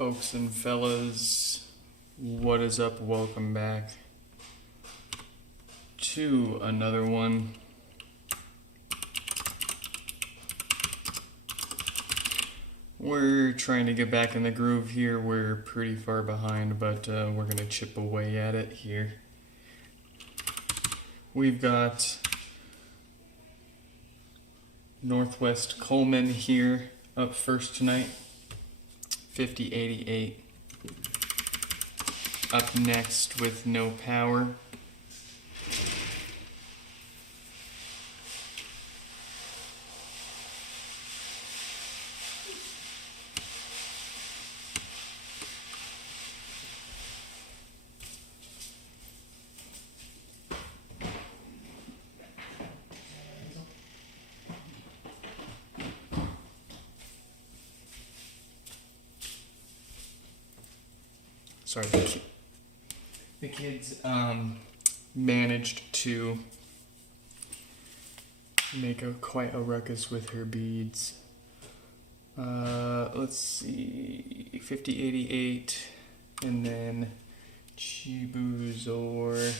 Folks and fellas, what is up? Welcome back to another one. We're trying to get back in the groove here. We're pretty far behind, but we're gonna chip away at it here. We've got Northwest Coleman here up first tonight, 5088. Up next with No Power. Sorry, the kids managed to make quite a ruckus with her beads. Let's see, 5088, and then Chibuzor.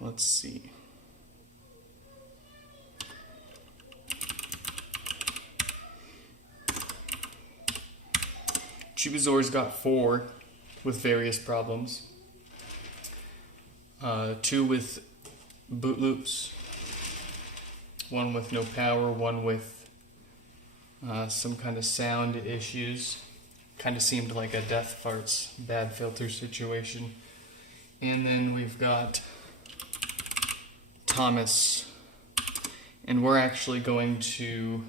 Let's see. Chibuzor's got 4 with various problems. 2 with boot loops. 1 with no power, 1 with some kind of sound issues. Kind of seemed like a Death Farts bad filter situation. And then we've got Thomas. And we're actually going to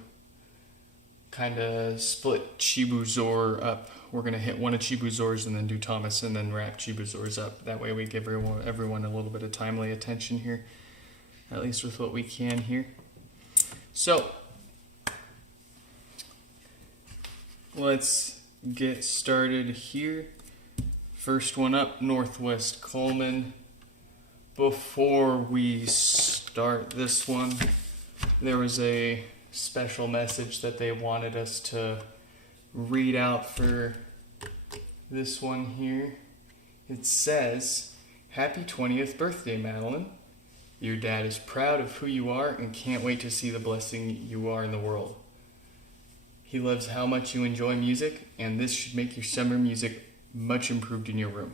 kind of split Chibuzor up. We're going to hit one of Chibuzor's and then do Thomas and then wrap Chibuzor's up. That way we give everyone a little bit of timely attention here, at least with what we can here. So, let's get started here. First one up, Northwest Coleman. Before we start this one, there was a special message that they wanted us to read out for this one here. It says, "Happy 20th birthday, Madeline. Your dad is proud of who you are and can't wait to see the blessing you are in the world. He loves how much you enjoy music, and this should make your summer music much improved in your room."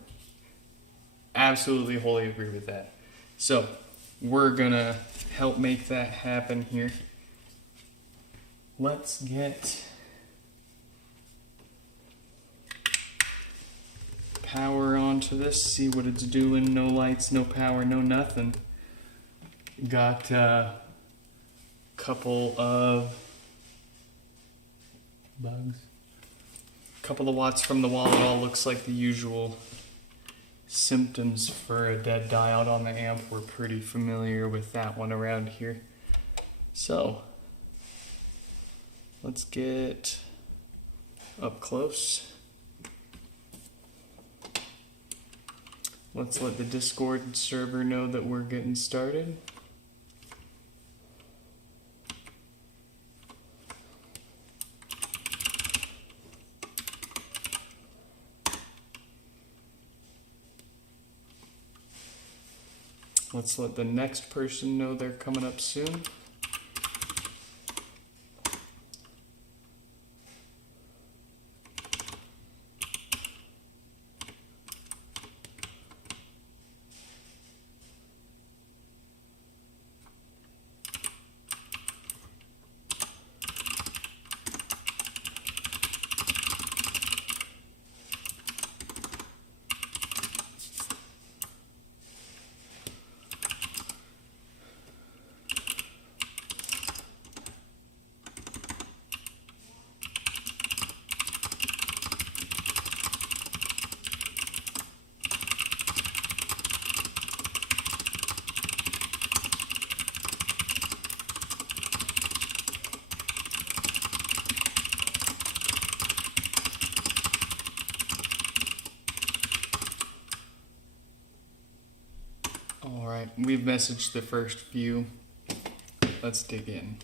Absolutely, wholly agree with that. So, we're gonna help make that happen here. Let's get power onto this, see what it's doing. No lights, no power, no nothing. Got a couple of bugs. Couple of watts from the wall. It all looks like the usual symptoms for a dead diode on the amp. We're pretty familiar with that one around here. So, let's get up close. Let's let the Discord server know that we're getting started. Let's let the next person know they're coming up soon. Alright, we've messaged the first few. Let's dig in.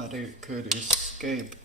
thought it could escape.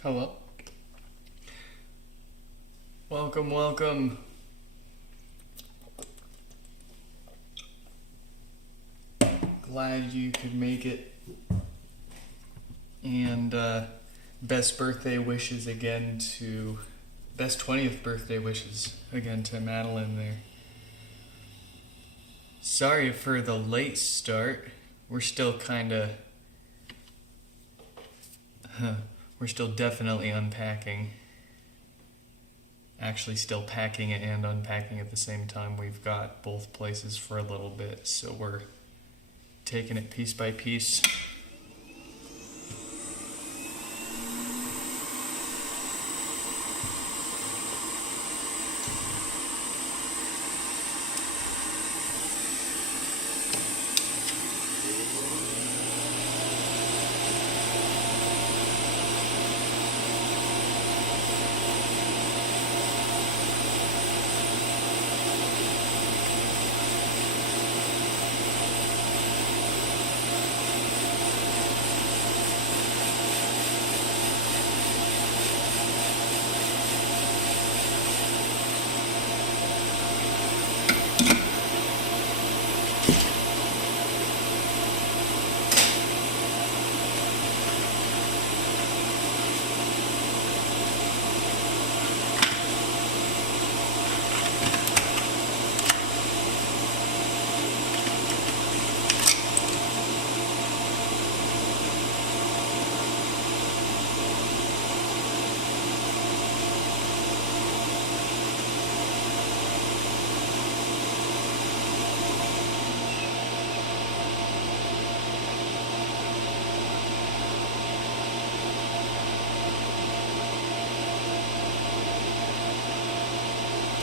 Hello. Welcome, welcome. Glad you could make it. And best 20th birthday wishes again to Madeline there. Sorry for the late start. We're still we're still definitely unpacking. Actually still packing it and unpacking at the same time. We've got both places for a little bit, so we're taking it piece by piece.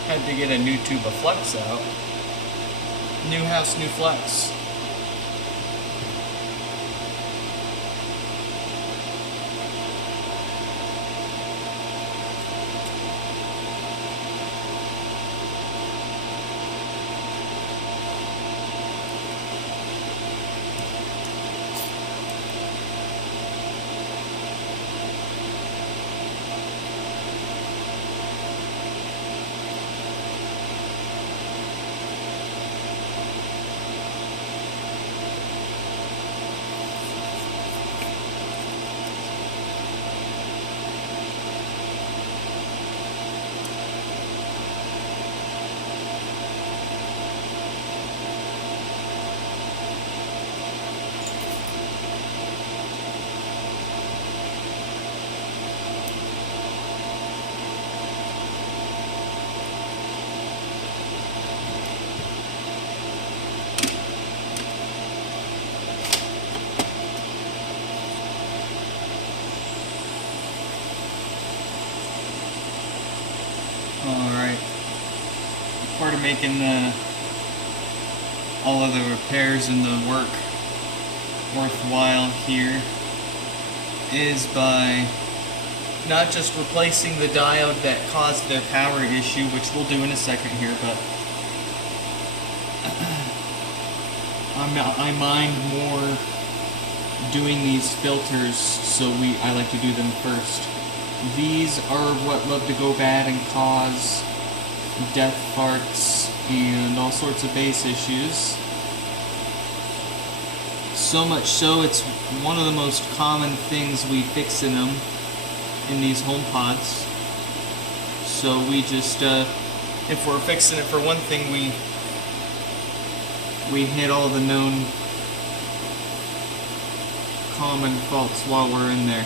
Had to get a new tube of flex out. New house, new flex. Alright. Part of making all of the repairs and the work worthwhile here is by not just replacing the diode that caused the power issue, which we'll do in a second here, but I mind more doing these filters, so I like to do them first. These are what love to go bad and cause death farts and all sorts of bass issues. So much so, it's one of the most common things we fix in them, in these HomePods. So we just, if we're fixing it for one thing, we hit all the known common faults while we're in there.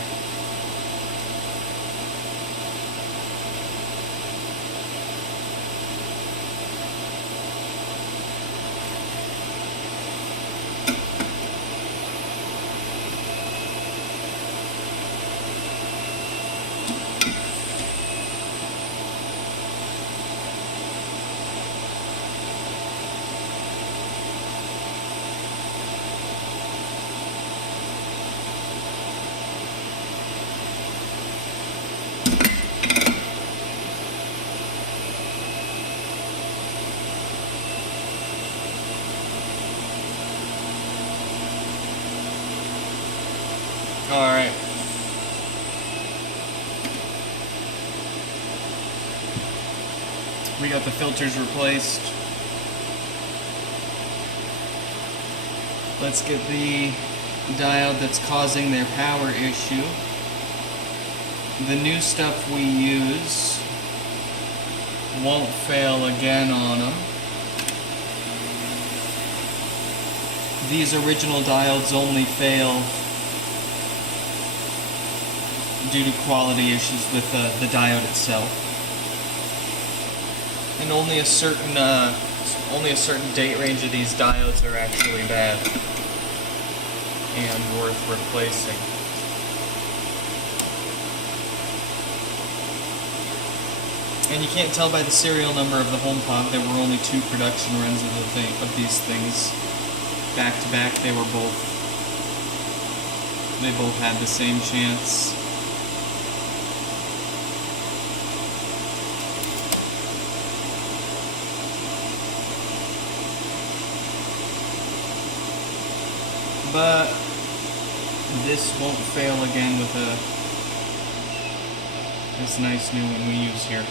Alright. We got the filters replaced. Let's get the diode that's causing their power issue. The new stuff we use won't fail again on them. These original diodes only fail due to quality issues with the diode itself, and only a certain date range of these diodes are actually bad and worth replacing. And you can't tell by the serial number of the HomePod. There were only 2 production runs of these things back to back. They both had the same chance. But this won't fail again with this nice new one we use here.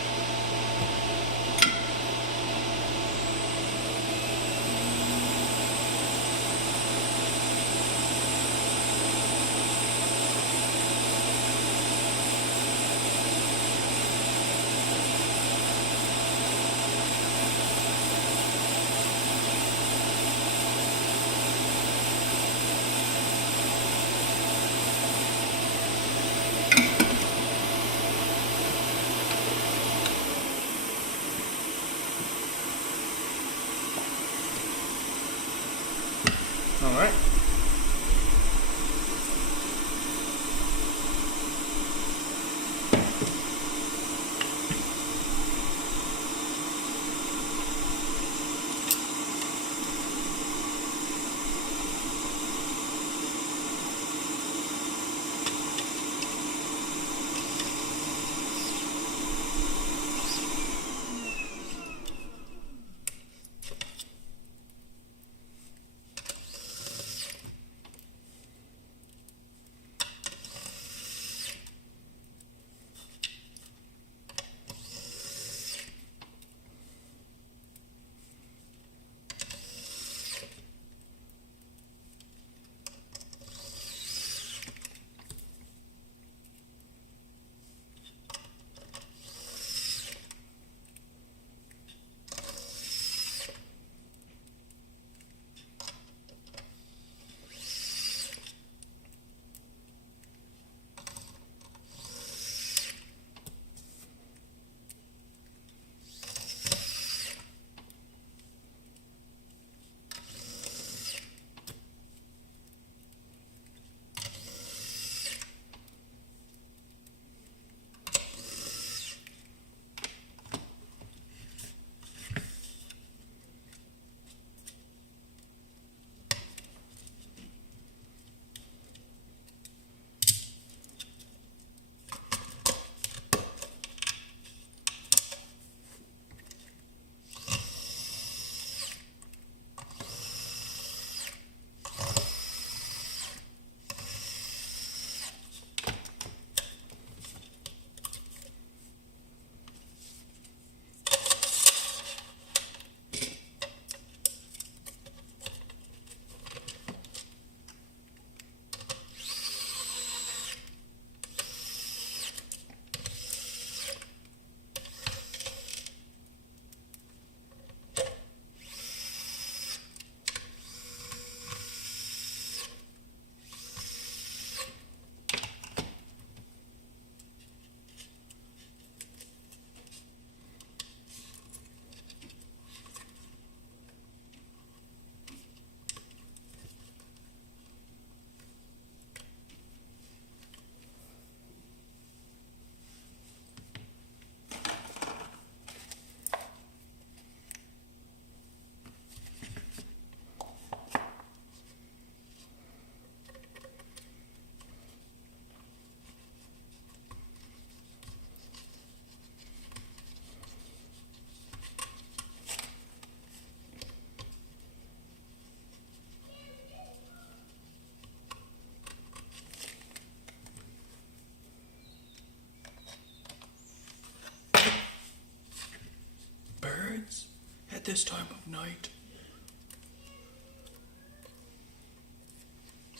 this time of night.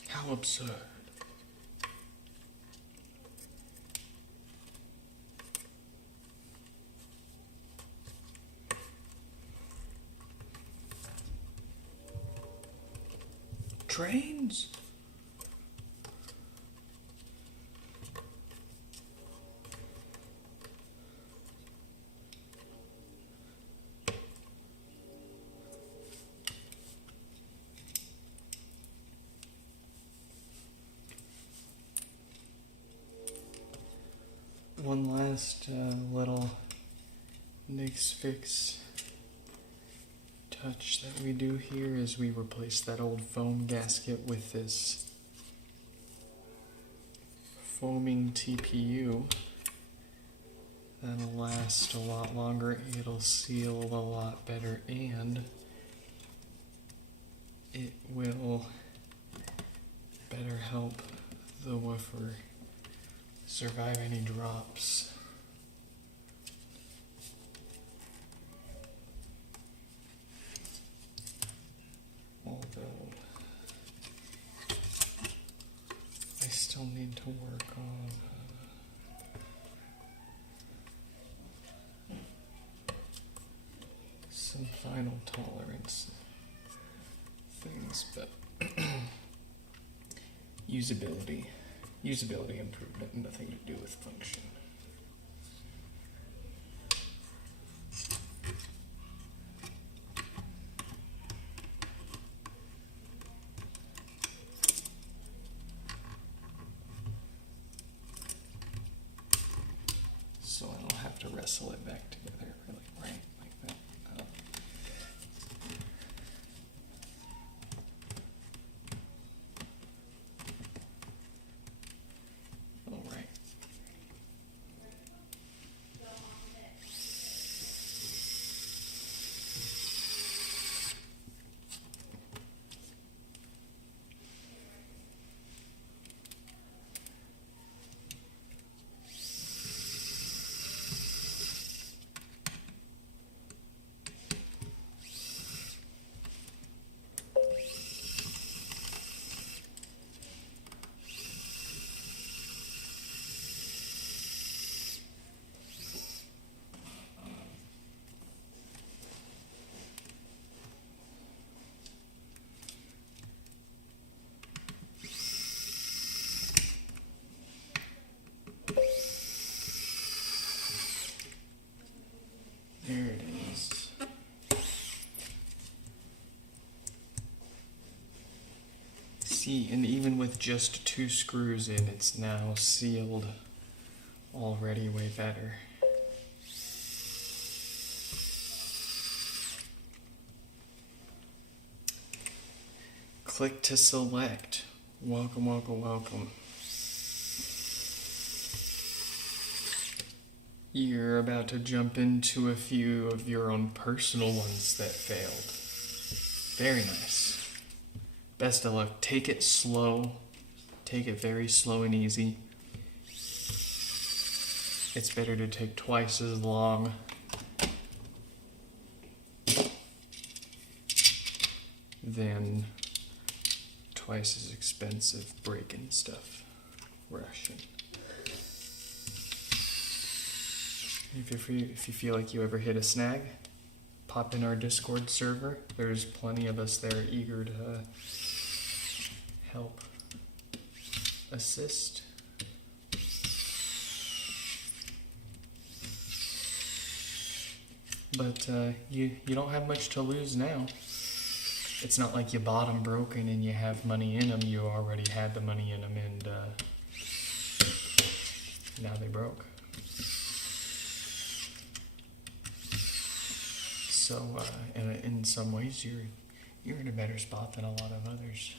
How absurd. Trains? One last little Nix Fix touch that we do here is we replace that old foam gasket with this foaming TPU. That'll last a lot longer, it'll seal a lot better, and it will better help the woofer survive any drops. Although I still need to work on some final tolerance things, but usability improvement, nothing to do with function. So I don't have to wrestle it back together, really, right? Like that. All right. There it is. See, and even with just 2 screws in, it's now sealed already way better. Click to select. Welcome, welcome, welcome. You're about to jump into a few of your own personal ones that failed. Very nice. Best of luck. Take it slow. Take it very slow and easy. It's better to take twice as long than twice as expensive breaking stuff. Russian. If you feel like you ever hit a snag, pop in our Discord server. There's plenty of us there eager to help assist. But you don't have much to lose now. It's not like you bought them broken and you have money in them. You already had the money in them, and now they broke. So, in some ways, you're in a better spot than a lot of others.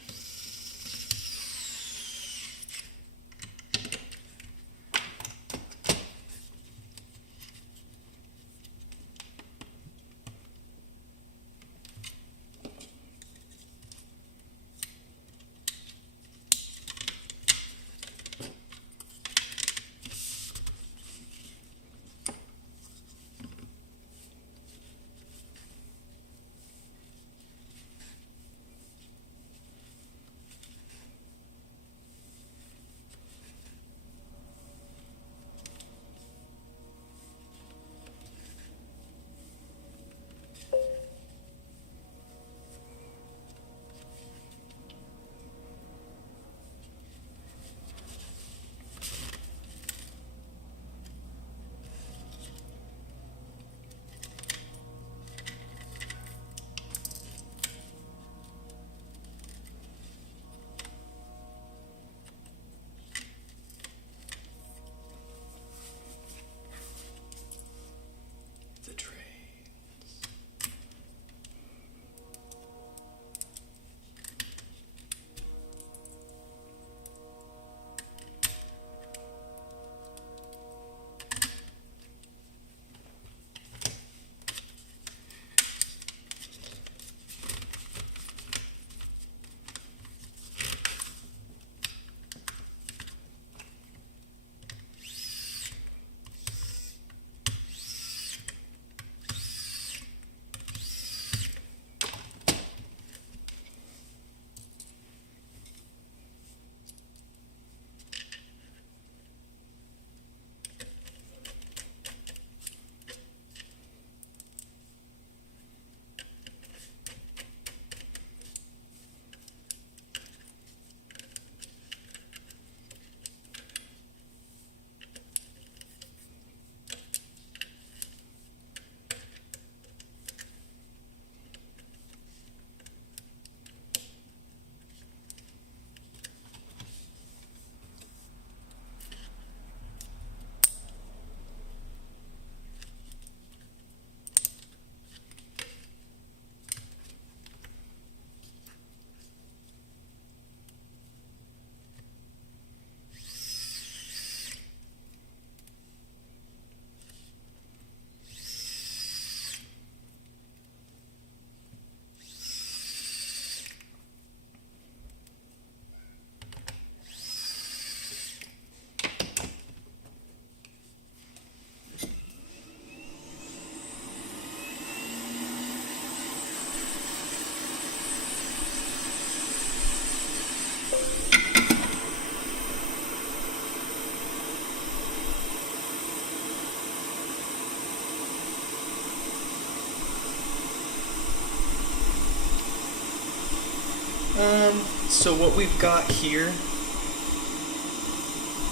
So what we've got here,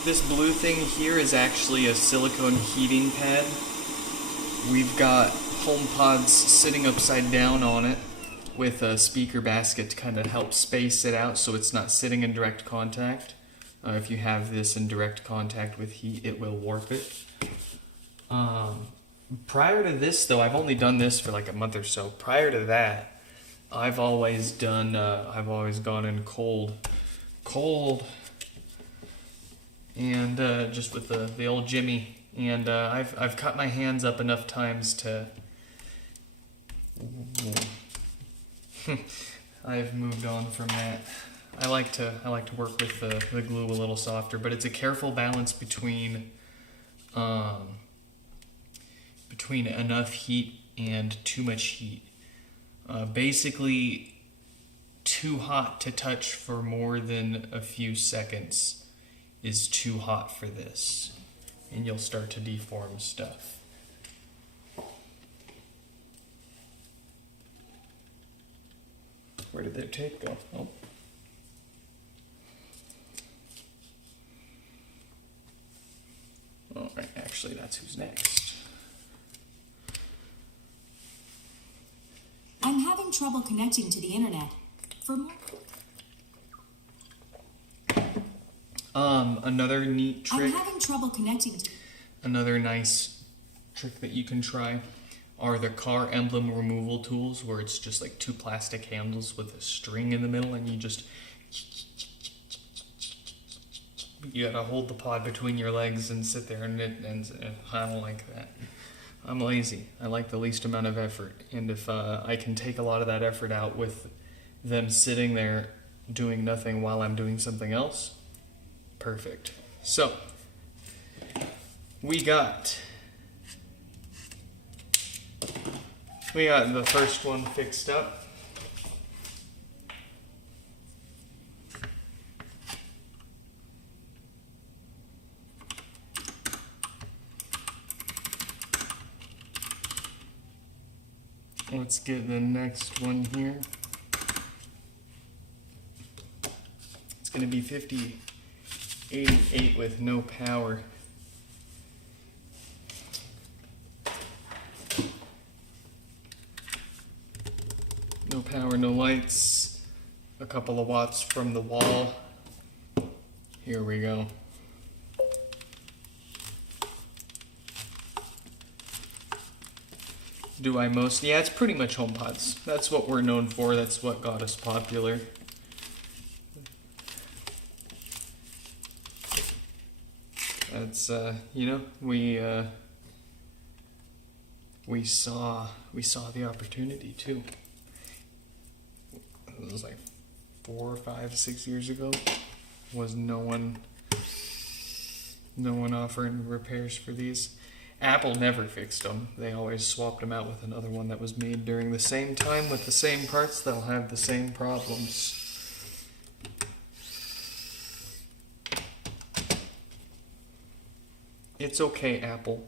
this blue thing here is actually a silicone heating pad. We've got HomePods sitting upside down on it with a speaker basket to kind of help space it out so it's not sitting in direct contact. If you have this in direct contact with heat, it will warp it. Prior to this, though, I've only done this for like a month or so. Prior to that, I've always gone in cold, and just with the old Jimmy. And I've cut my hands up enough times to. I've moved on from that. I like to work with the glue a little softer, but it's a careful balance between enough heat and too much heat. Basically, too hot to touch for more than a few seconds is too hot for this, and you'll start to deform stuff. Where did their tape go? Oh. Oh, right, actually, that's who's next. I'm having trouble connecting to the internet. For more... Another neat trick. I'm having trouble connecting to... Another nice trick that you can try are the car emblem removal tools, where it's just like two plastic handles with a string in the middle, and you just... You gotta hold the pod between your legs and sit there and knit, and I don't like that. I'm lazy. I like the least amount of effort, and if I can take a lot of that effort out with them sitting there doing nothing while I'm doing something else, perfect. So, we got the first one fixed up. Let's get the next one here. It's going to be 5088 with no power. No power, no lights. A couple of watts from the wall. Here we go. Do I most? Yeah, it's pretty much HomePods. That's what we're known for. That's what got us popular. That's we saw the opportunity too. It was like 4, 5, 6 years ago. Was no one offering repairs for these. Apple never fixed them. They always swapped them out with another one that was made during the same time with the same parts that'll have the same problems. It's okay, Apple.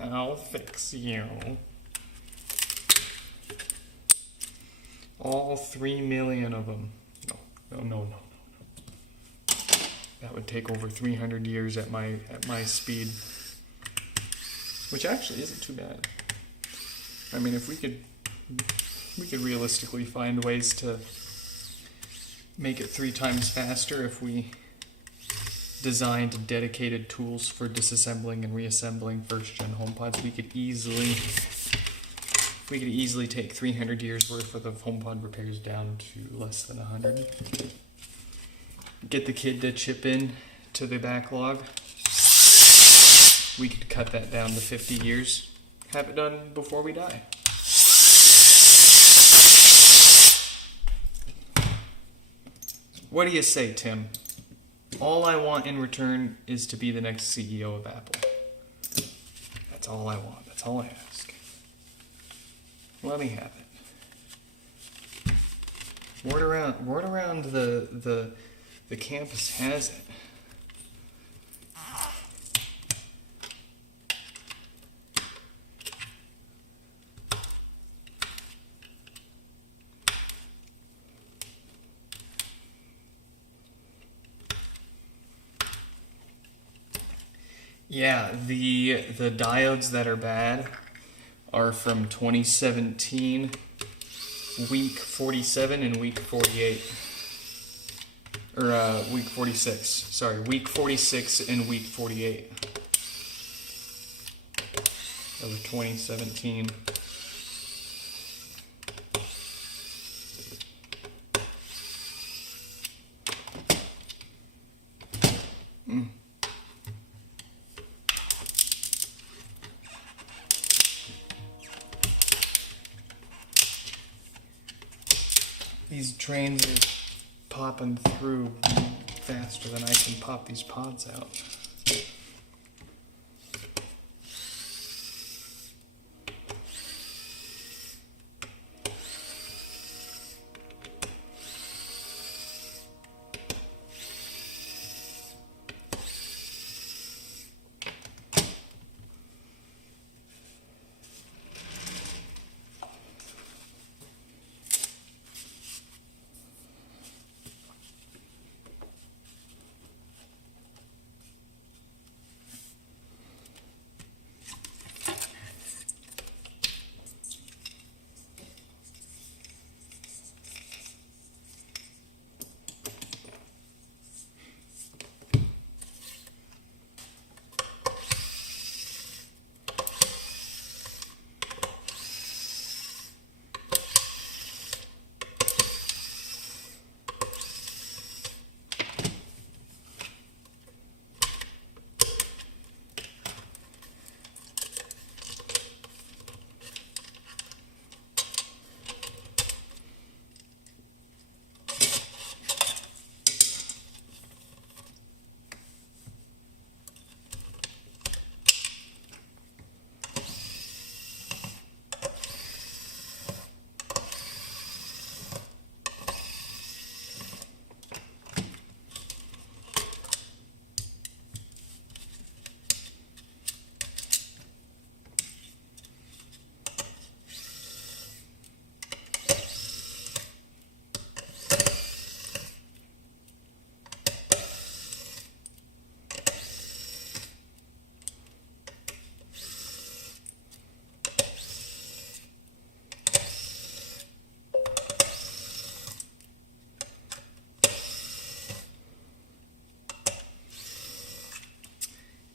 I'll fix you. All 3 million of them. No. That would take over 300 years at my speed. Which actually isn't too bad. I mean, if we could realistically find ways to make it 3 times faster if we designed dedicated tools for disassembling and reassembling first-gen HomePods, we could easily take 300 years worth of HomePod repairs down to less than 100. Get the kid to chip in to the backlog. We could cut that down to 50 years. Have it done before we die. What do you say, Tim? All I want in return is to be the next CEO of Apple. That's all I want. That's all I ask. Let me have it. Word around the campus has it. Yeah, the diodes that are bad are from 2017, week 47 and week 48. Or week 46. Sorry, week 46 and week 48 of 2017. These trains are popping through faster than I can pop these pods out.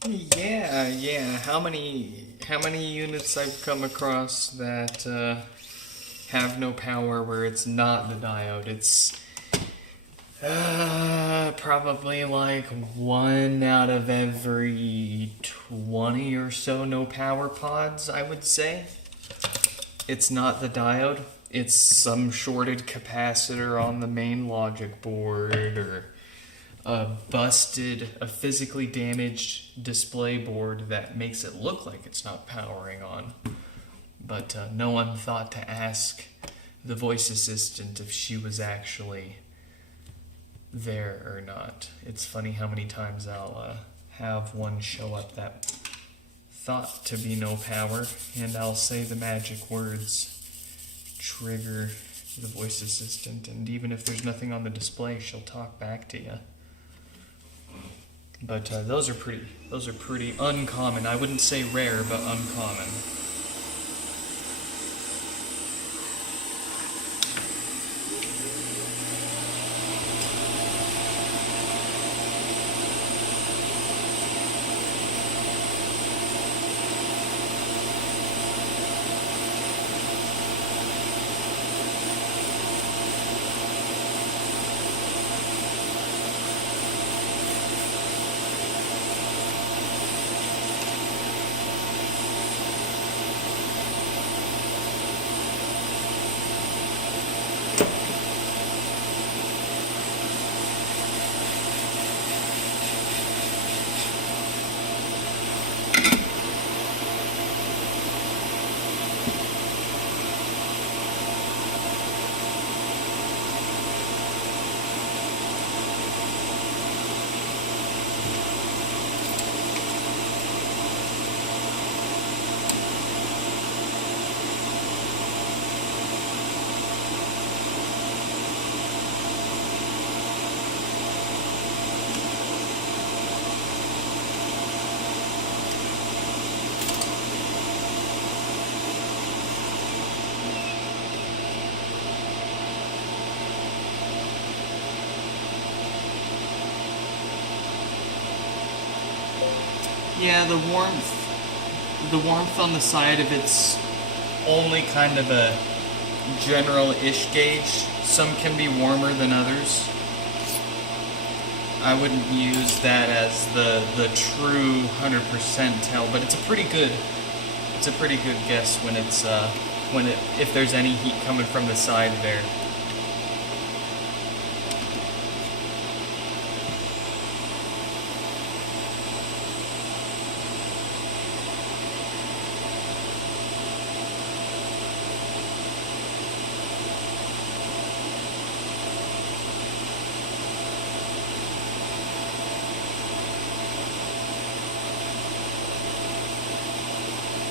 Yeah. How many units I've come across that have no power where it's not the diode? It's probably like 1 out of every 20 or so no power pods, I would say. It's not the diode. It's some shorted capacitor on the main logic board, or a physically damaged display board that makes it look like it's not powering on. But no one thought to ask the voice assistant if she was actually there or not. It's funny how many times I'll have one show up that thought to be no power, and I'll say the magic words, trigger the voice assistant, and even if there's nothing on the display, she'll talk back to you. But those are pretty uncommon. I wouldn't say rare, but uncommon. Yeah, the warmth on the side of it's only kind of a general-ish gauge. Some can be warmer than others. I wouldn't use that as the true 100% tell, but it's a pretty good guess when it's if there's any heat coming from the side there.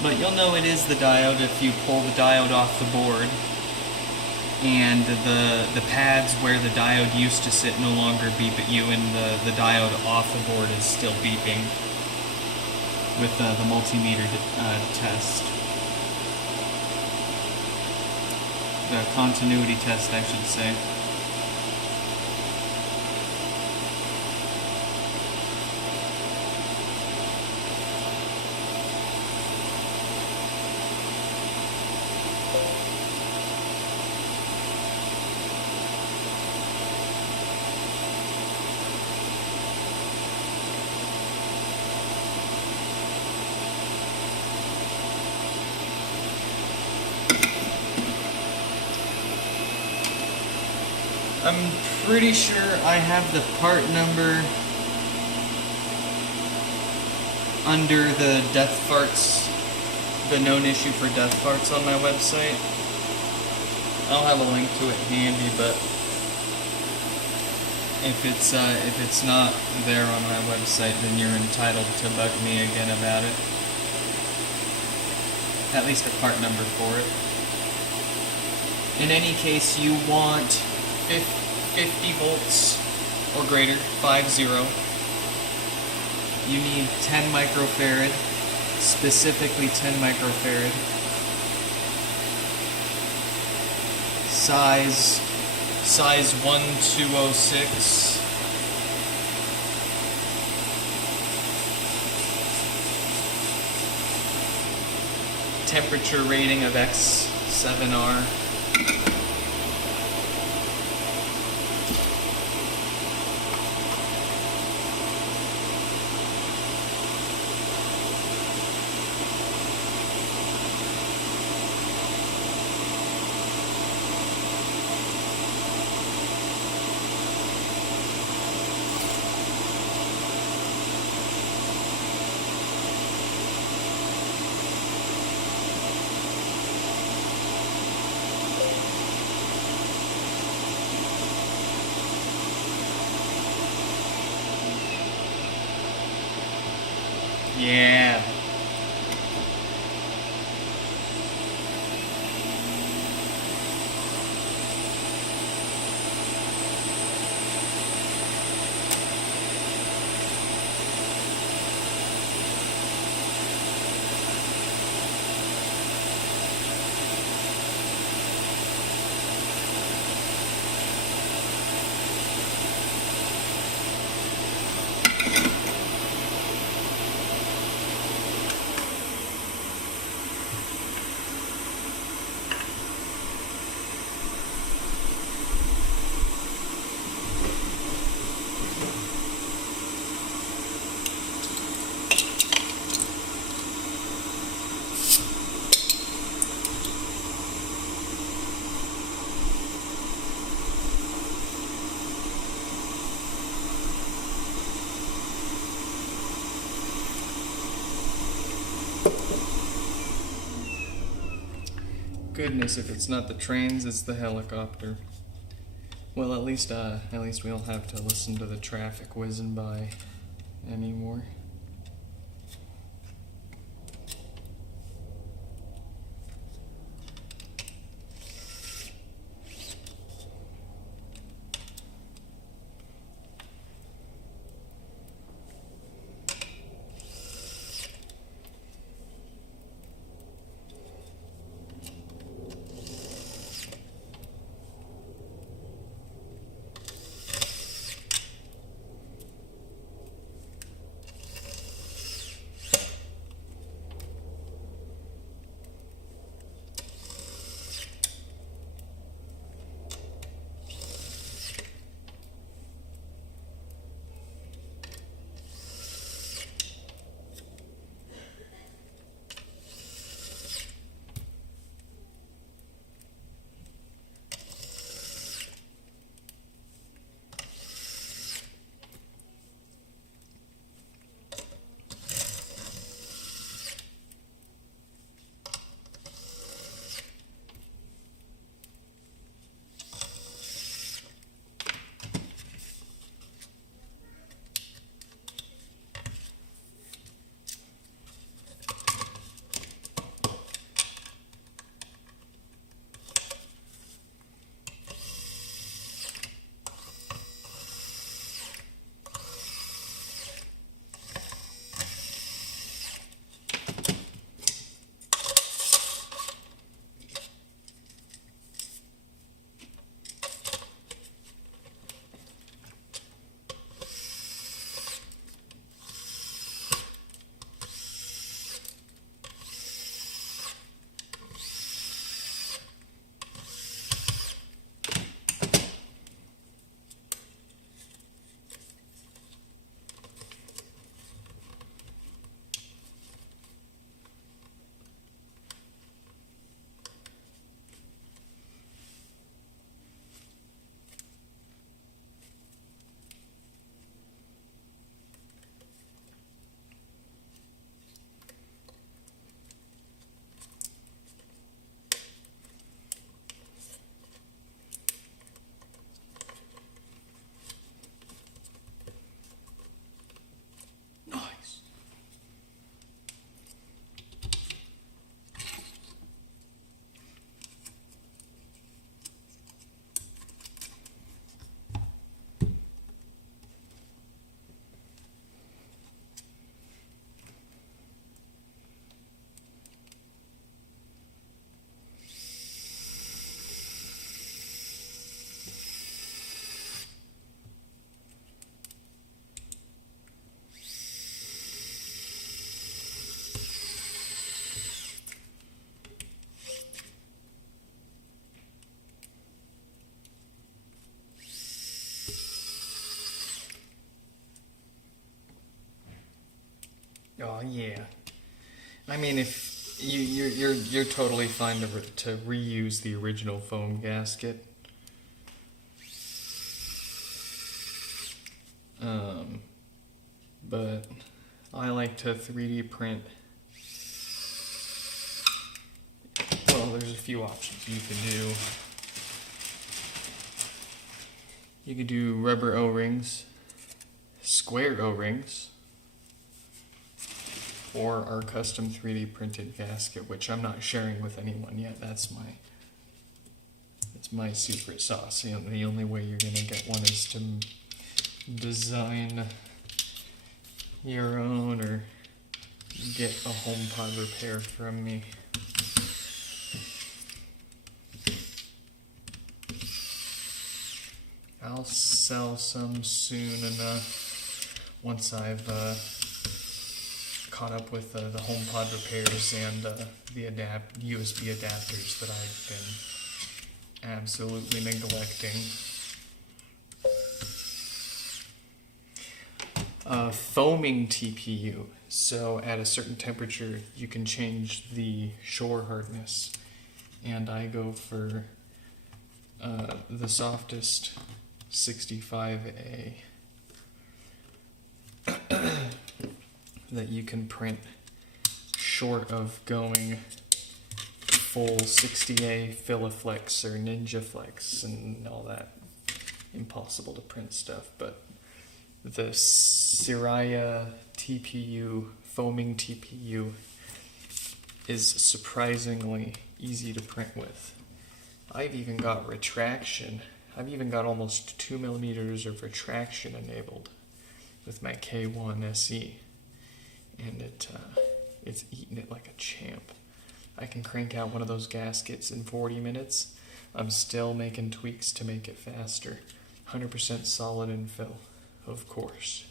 But you'll know it is the diode if you pull the diode off the board and the pads where the diode used to sit no longer beep at you, and the diode off the board is still beeping with the multimeter test. The continuity test, I should say. I'm pretty sure I have the part number under the death farts, the known issue for death farts on my website. I'll have a link to it handy, but if it's not there on my website, then you're entitled to bug me again about it. At least a part number for it. In any case, you want 50 volts or greater, 50. You need 10 microfarad, specifically 10 microfarad. Size 1206. Temperature rating of X7R. Yeah. Goodness, if it's not the trains, it's the helicopter. Well, at least we don't have to listen to the traffic whizzing by anymore. I mean, if you're totally fine to reuse the original foam gasket. But I like to 3D print. Well, there's a few options you can do. You could do rubber O-rings, square O-rings, or our custom 3D printed gasket, which I'm not sharing with anyone yet. That's my secret sauce. You know, the only way you're gonna get one is to design your own or get a HomePod repair from me. I'll sell some soon enough once I've caught up with the HomePod repairs and the USB adapters that I've been absolutely neglecting. Foaming TPU. So at a certain temperature, you can change the shore hardness, and I go for the softest 65A that you can print, short of going full 60A Filaflex or NinjaFlex and all that impossible to print stuff. But the Siraya TPU, foaming TPU, is surprisingly easy to print with. I've even got retraction. I've even got almost 2 millimeters of retraction enabled with my K1 SE, and it's eating it like a champ. I can crank out one of those gaskets in 40 minutes. I'm still making tweaks to make it faster. 100% solid infill, of course.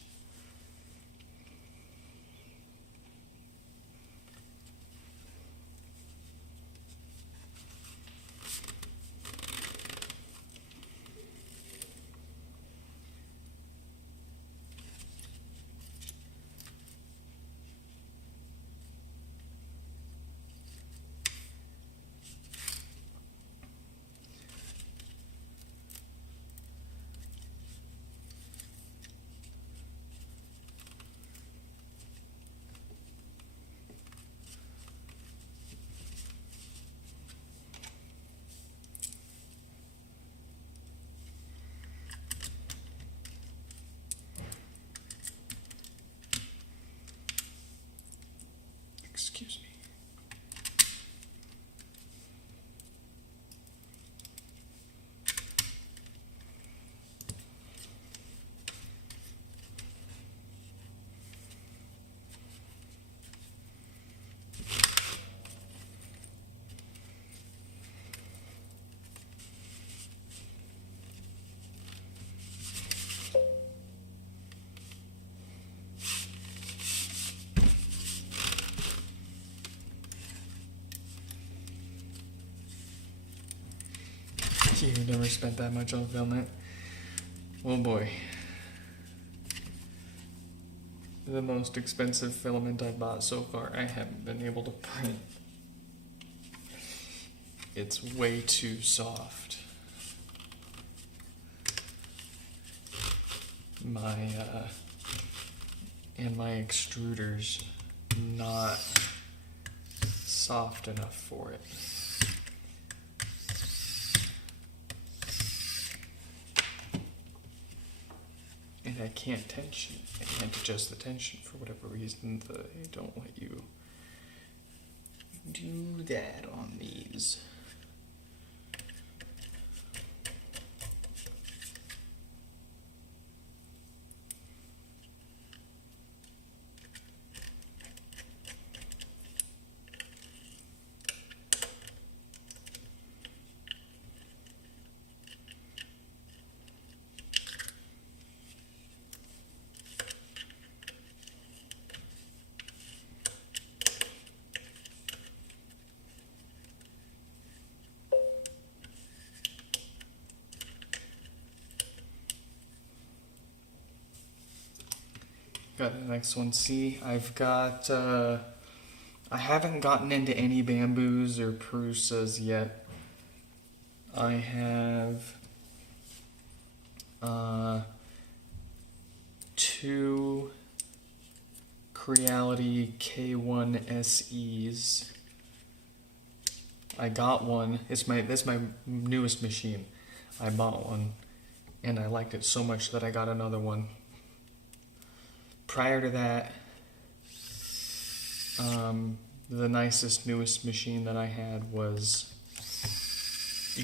Excuse me. You've never spent that much on filament. Oh boy. The most expensive filament I've bought so far, I haven't been able to print. It's way too soft. My extruder's not soft enough for it. And I can't tension. I can't adjust the tension for whatever reason. They don't let you do that on these. Got the next one. See, I've got I haven't gotten into any bamboos or Purusas yet. I have two Creality K1 SEs. I got one. That's my newest machine. I bought one, and I liked it so much that I got another one. Prior to that, the nicest, newest machine that I had was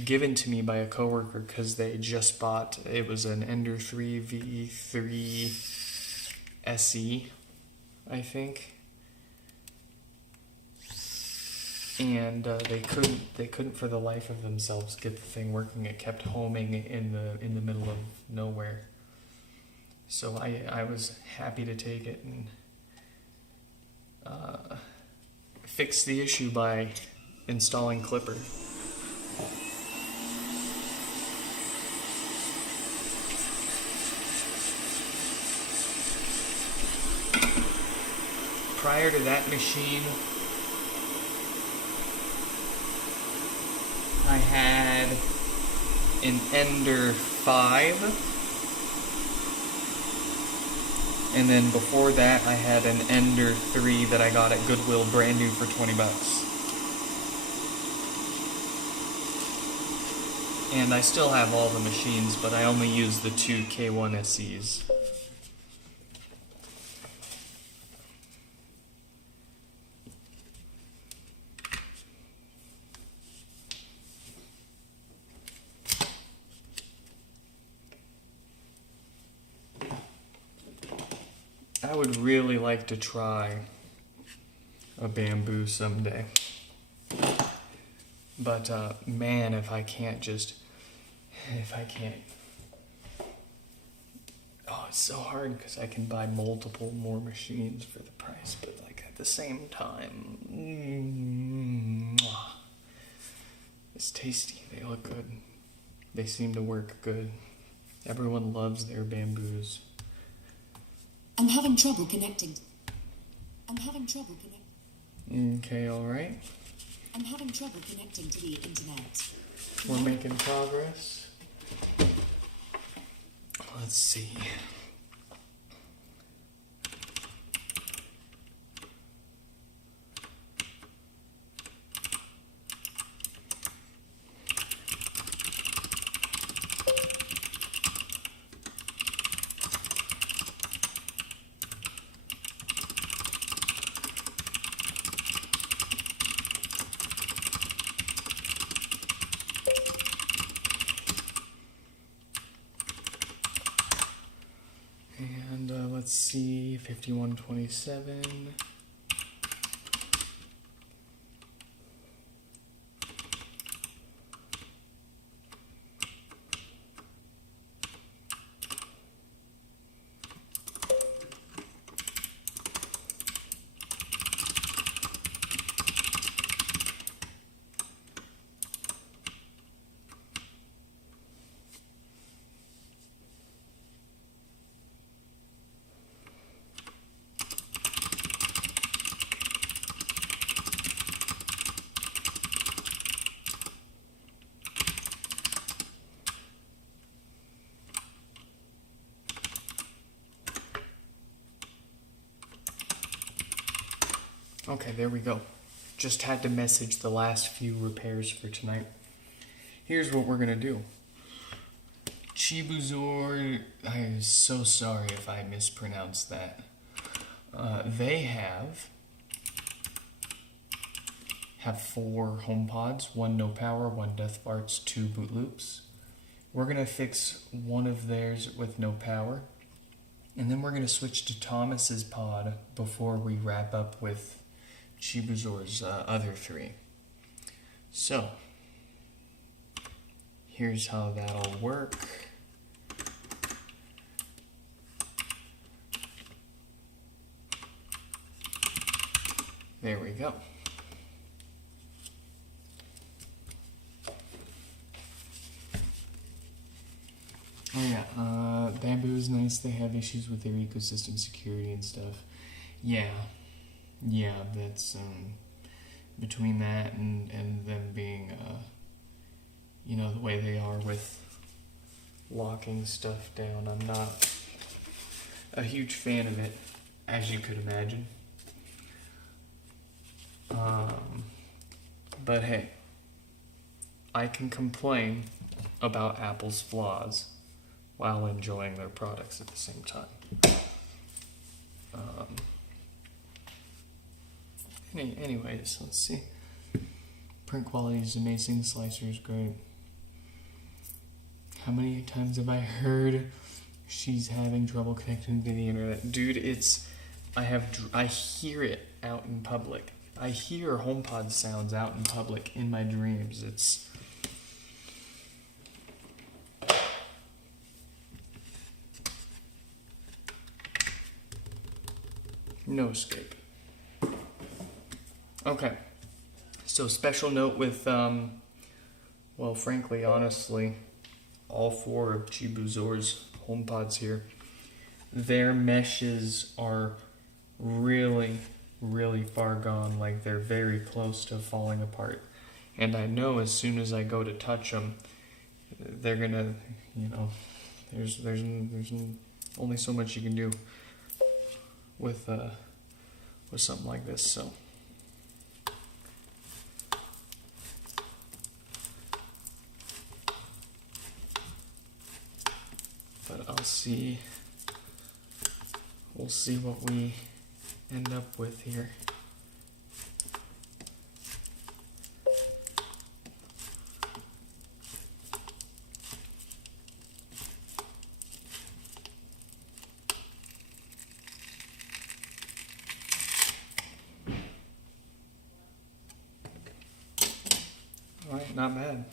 given to me by a coworker because they just bought. It was an Ender 3 V3 SE, I think. And they couldn't for the life of themselves get the thing working. It kept homing in the middle of nowhere. So I was happy to take it and fix the issue by installing Clipper. Prior to that machine, I had an Ender 5, and then before that I had an Ender 3 that I got at Goodwill brand new for $20. And I still have all the machines, but I only use the two K1 SEs. I would really like to try a bamboo someday. But man, if I can't. Oh, it's so hard because I can buy multiple more machines for the price, but like at the same time, it's tasty. They look good. They seem to work good. Everyone loves their bamboos. I'm having trouble connecting. Okay, alright. I'm having trouble connecting to the internet. We're making progress. Let's see. And let's see, 5127. Okay, there we go. Just had to message the last few repairs for tonight. Here's what we're gonna do. Chibuzor, I'm so sorry if I mispronounced that. They have 4 HomePods, 1 no power, 1 death farts, 2 boot loops. We're gonna fix one of theirs with no power, and then we're gonna switch to Thomas's pod before we wrap up with Chibuzor's other 3. So, here's how that'll work. There we go. Oh yeah, Bamboo is nice. They have issues with their ecosystem security and stuff. Yeah. yeah, that's between that and them being the way they are with locking stuff down. I'm not a huge fan of it, as you could imagine. But hey, I can complain about Apple's flaws while enjoying their products at the same time. Anyways, let's see. Print quality is amazing. Slicer is great. How many times have I heard she's having trouble connecting to the internet? Dude, I hear it out in public. I hear HomePod sounds out in public in my dreams. It's no escape. Okay. So special note with frankly, honestly, all four of Chibuzor's HomePods here, their meshes are really, really far gone. Like, they're very close to falling apart. And I know as soon as I go to touch them, they're gonna, there's only so much you can do with something like this. So. But we'll see what we end up with here. All right, not bad.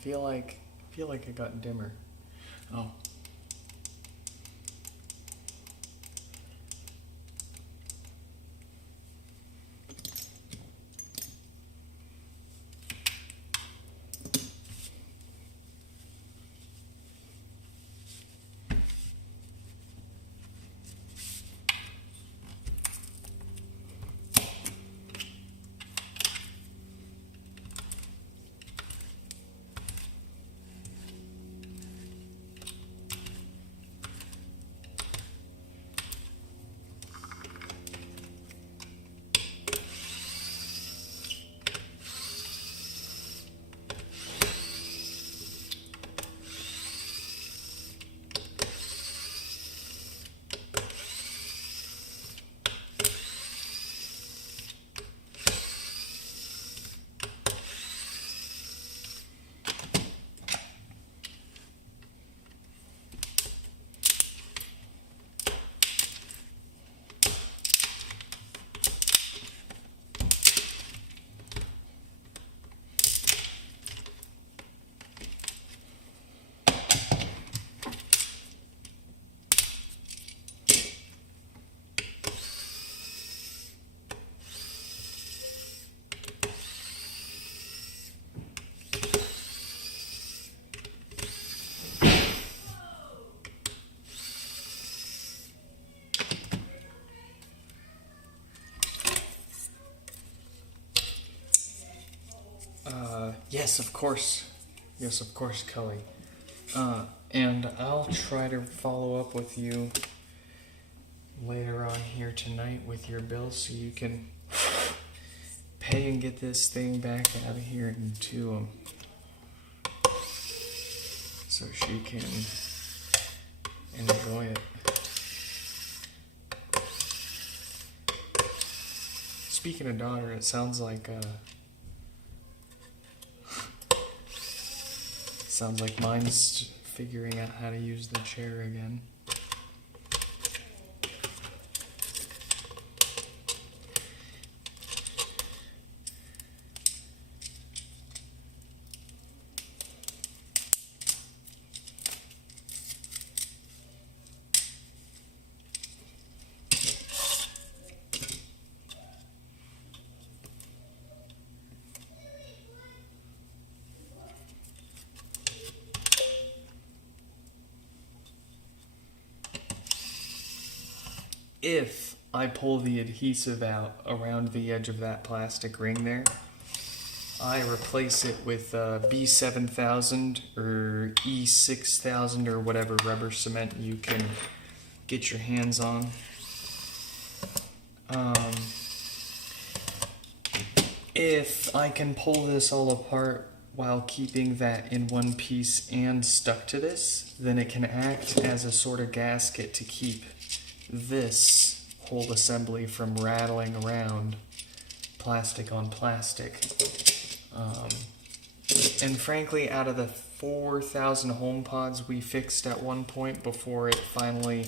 I feel like it got dimmer. Oh. Yes, of course. Yes, of course, Kelly. And I'll try to follow up with you later on here tonight with your bill so you can pay and get this thing back out of here and to him. So she can enjoy it. Speaking of daughter, it sounds like mine's figuring out how to use the chair again. If I pull the adhesive out around the edge of that plastic ring there, I replace it with B7000 or E6000 or whatever rubber cement you can get your hands on. If I can pull this all apart while keeping that in one piece and stuck to this, then it can act as a sort of gasket to keep this whole assembly from rattling around plastic on plastic. And frankly, out of the 4,000 HomePods we fixed at one point before it finally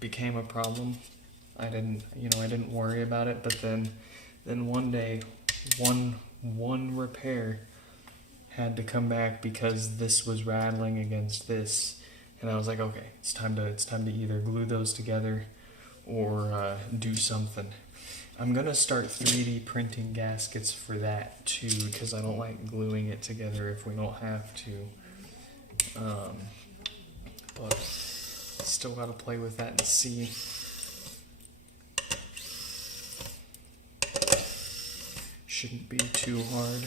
became a problem, I didn't worry about it. But then one day, one repair had to come back because this was rattling against this. And I was like, okay, it's time to either glue those together or do something. I'm gonna start 3D printing gaskets for that too, because I don't like gluing it together if we don't have to. But still gotta play with that and see. Shouldn't be too hard.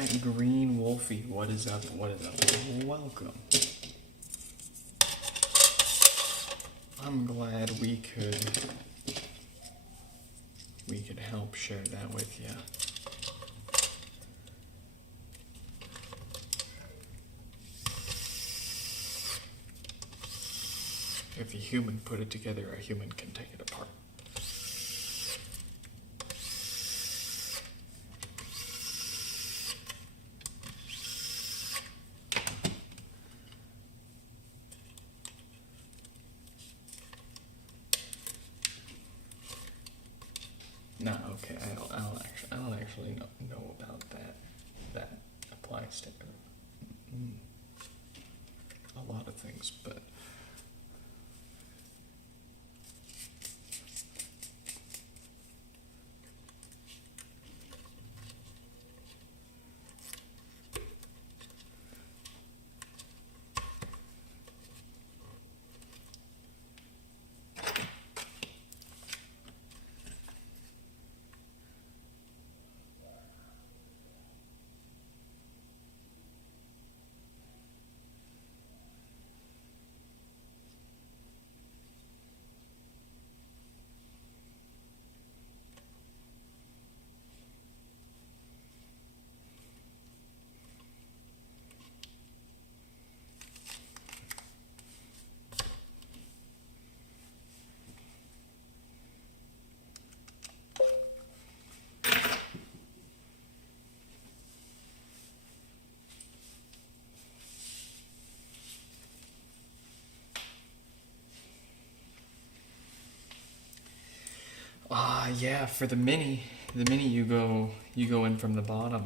that green wolfie. What is up? What is up? Welcome. I'm glad we could help share that with you. If a human put it together, a human can take it apart. No, okay, I don't actually know about that. That applies to a lot of things, but yeah, for the mini you go in from the bottom.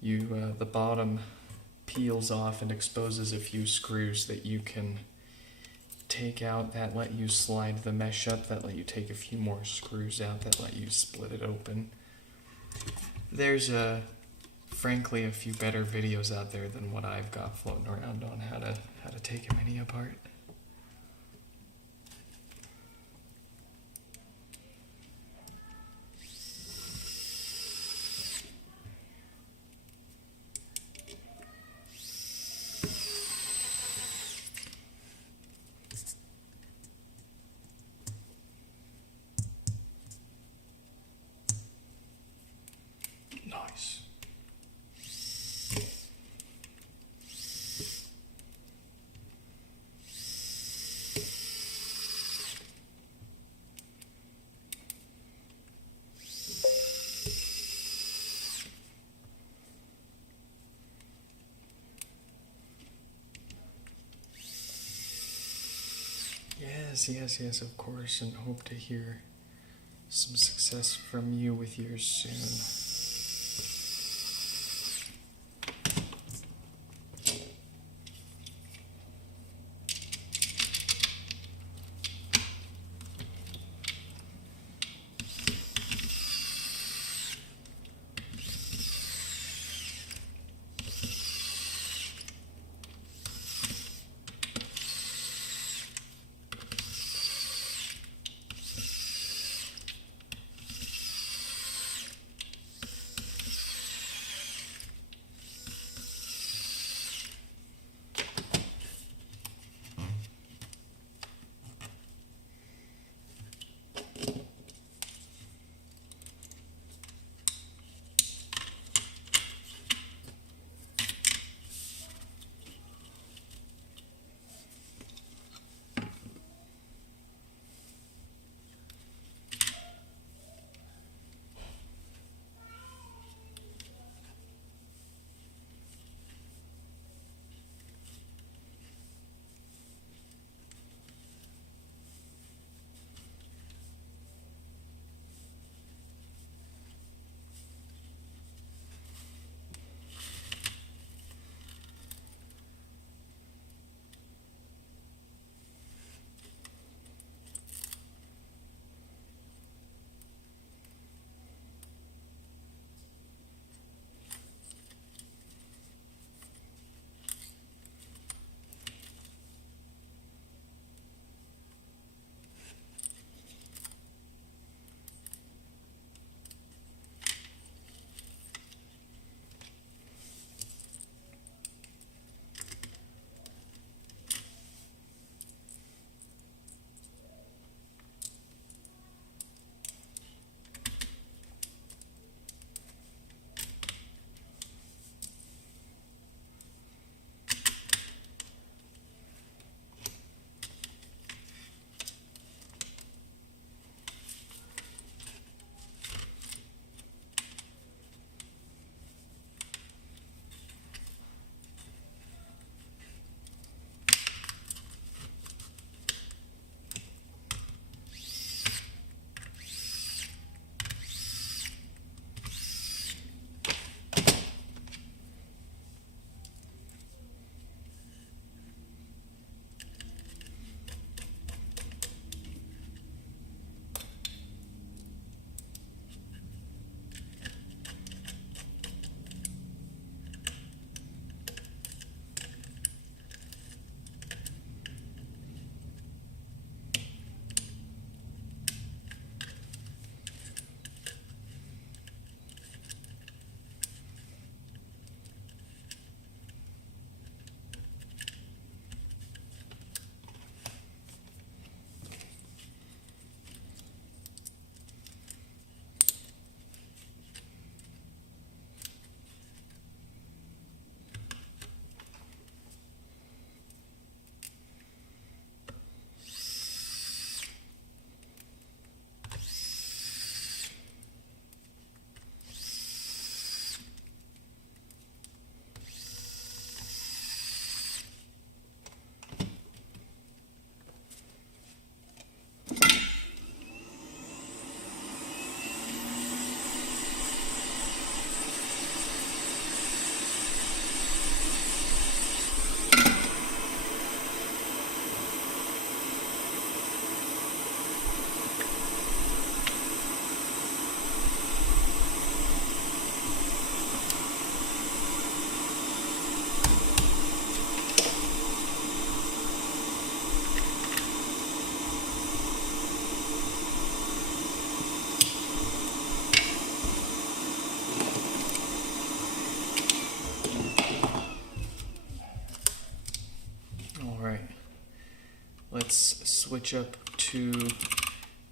The bottom peels off and exposes a few screws that you can take out that let you slide the mesh up, that let you take a few more screws out, that let you split it open. There's frankly a few better videos out there than what I've got floating around on how to take a mini apart. Nice. Yes, of course, and hope to hear some success from you with yours soon. Alright. Let's switch up to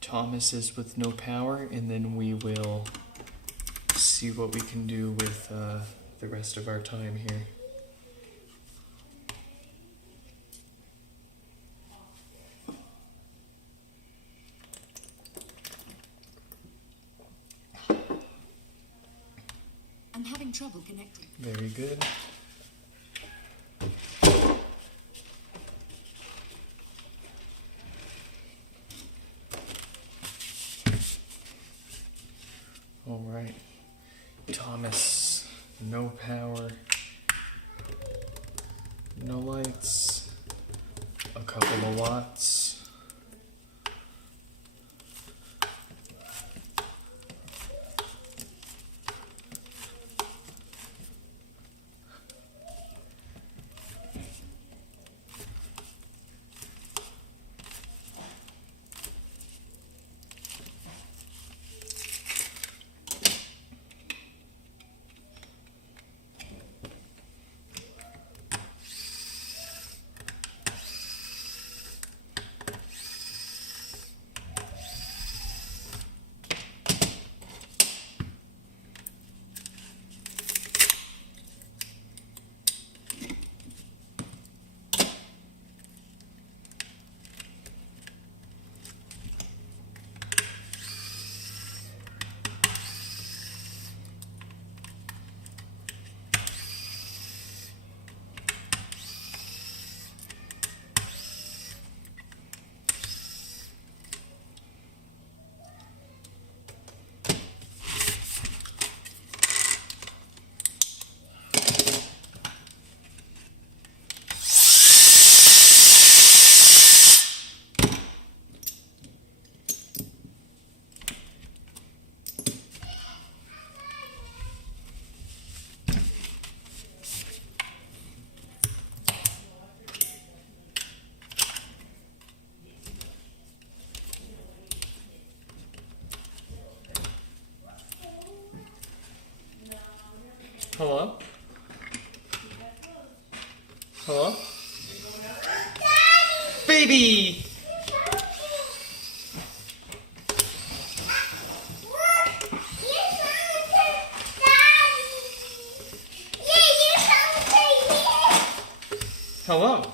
Thomas's with no power, and then we will see what we can do with the rest of our time here. I'm having trouble connecting. Very good. All right, Thomas, no power, no lights, a couple of watts. Hello? Hello? Baby! Hello?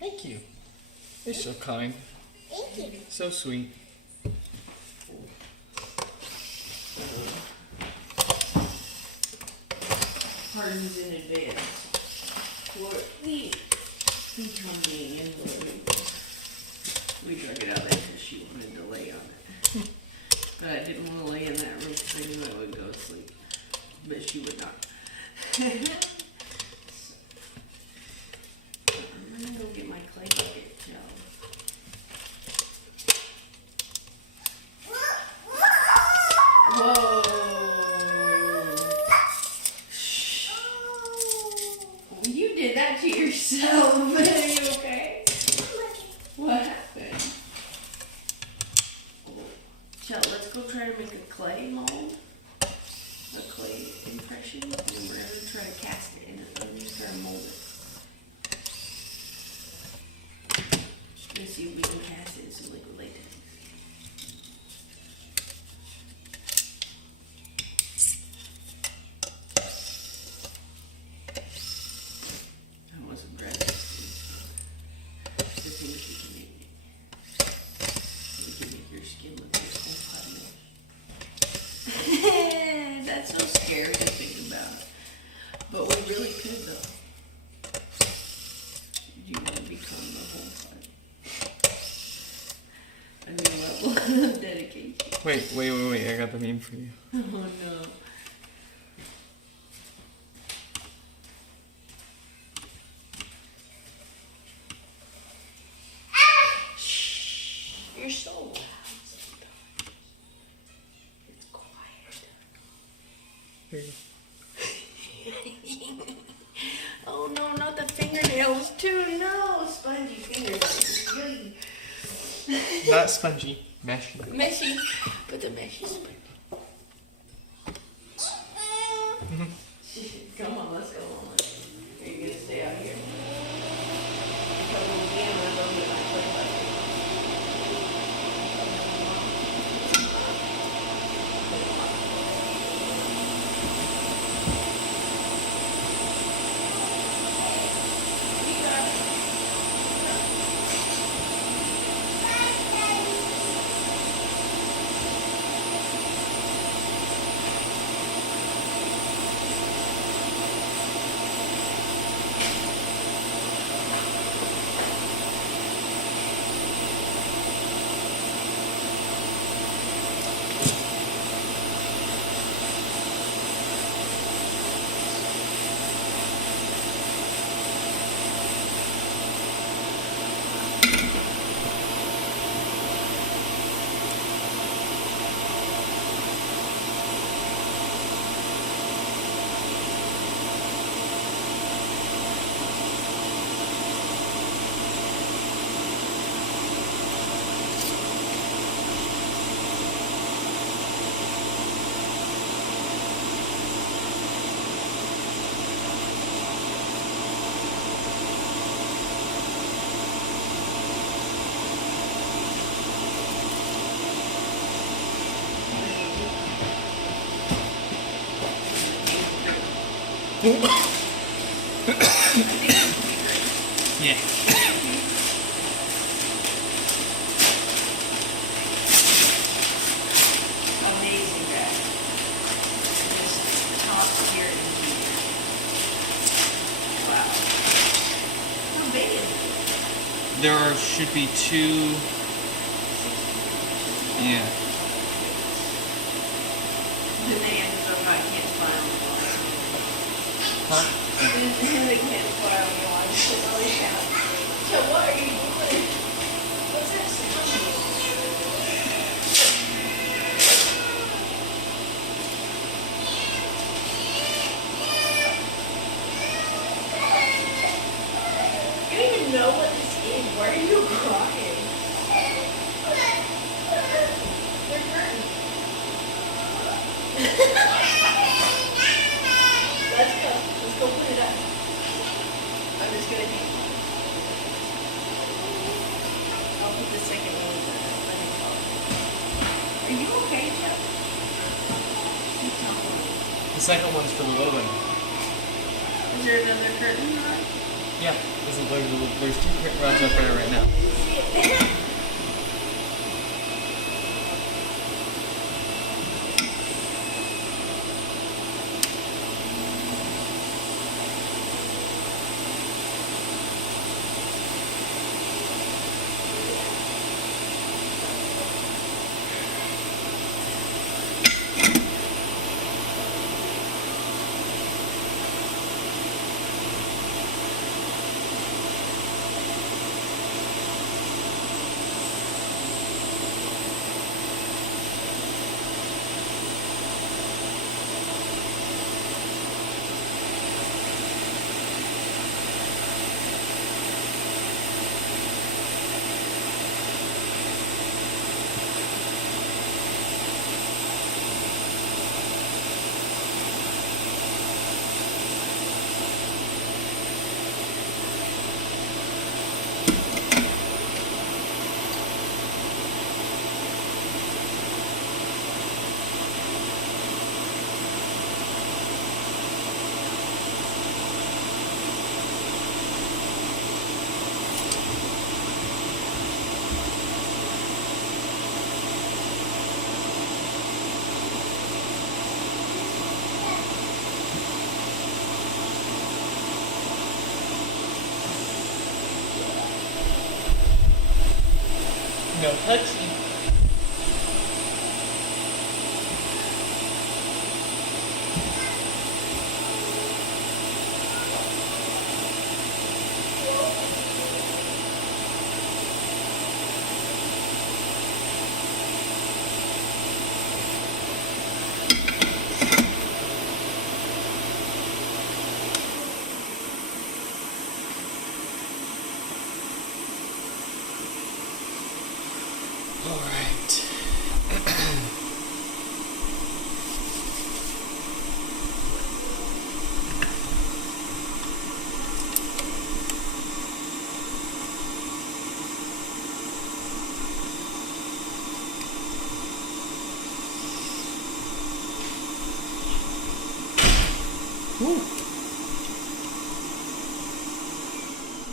Thank you. You're so kind. Thank you. So sweet. Pardons in advance for the Tony and we drug it out there because she wanted to lay on it. But I didn't want to lay in that room because I knew I would go to sleep. But she would not. So, I'm gonna go get my clay bucket, Joe. Whoa! You did that to yourself. Are you okay? What happened? Chell, let's go try to make a clay mold. A clay impression. And we're going to try to cast it in it. We're try to mold it. Let's see if we can cast it in some liquid latex. That was aggressive. The things you can make. You can make your skin look like HomePod mesh. That's so scary to think about. But we really could though. You want to become the HomePod. A new level of dedication. Wait. I got the meme for you. Oh no. You're so loud sometimes. It's quiet. Here you Oh no, not the fingernails too. No, spongy fingernails. go. Not spongy, meshy. Meshy. But the mesh is spongy. Come on, let's go on. Are you gonna stay out here? Come on, again, or go get my play by Yeah. amazing guy. Just top tier engineer. Wow. How big is it? There should be 2. Yeah. Then they ended up I can't fly on the line. Huh? They can't fly on the line. So they shout. So what are you doing? What's that sound? You don't even know what this is. Why are you crying? They're hurting. Let's go. Let's go put it up. I'm just gonna hang on. I'll put the second one in the living room. Are you okay, Jeff? You tell me. The second one's for the oven. Is there another curtain on? Yeah. There's 2 curtain rods up there right now. See it? No touching. All right. Woo.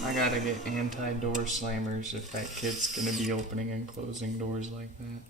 I gotta get anti-door slammers if that kid's gonna be opening and closing doors like that.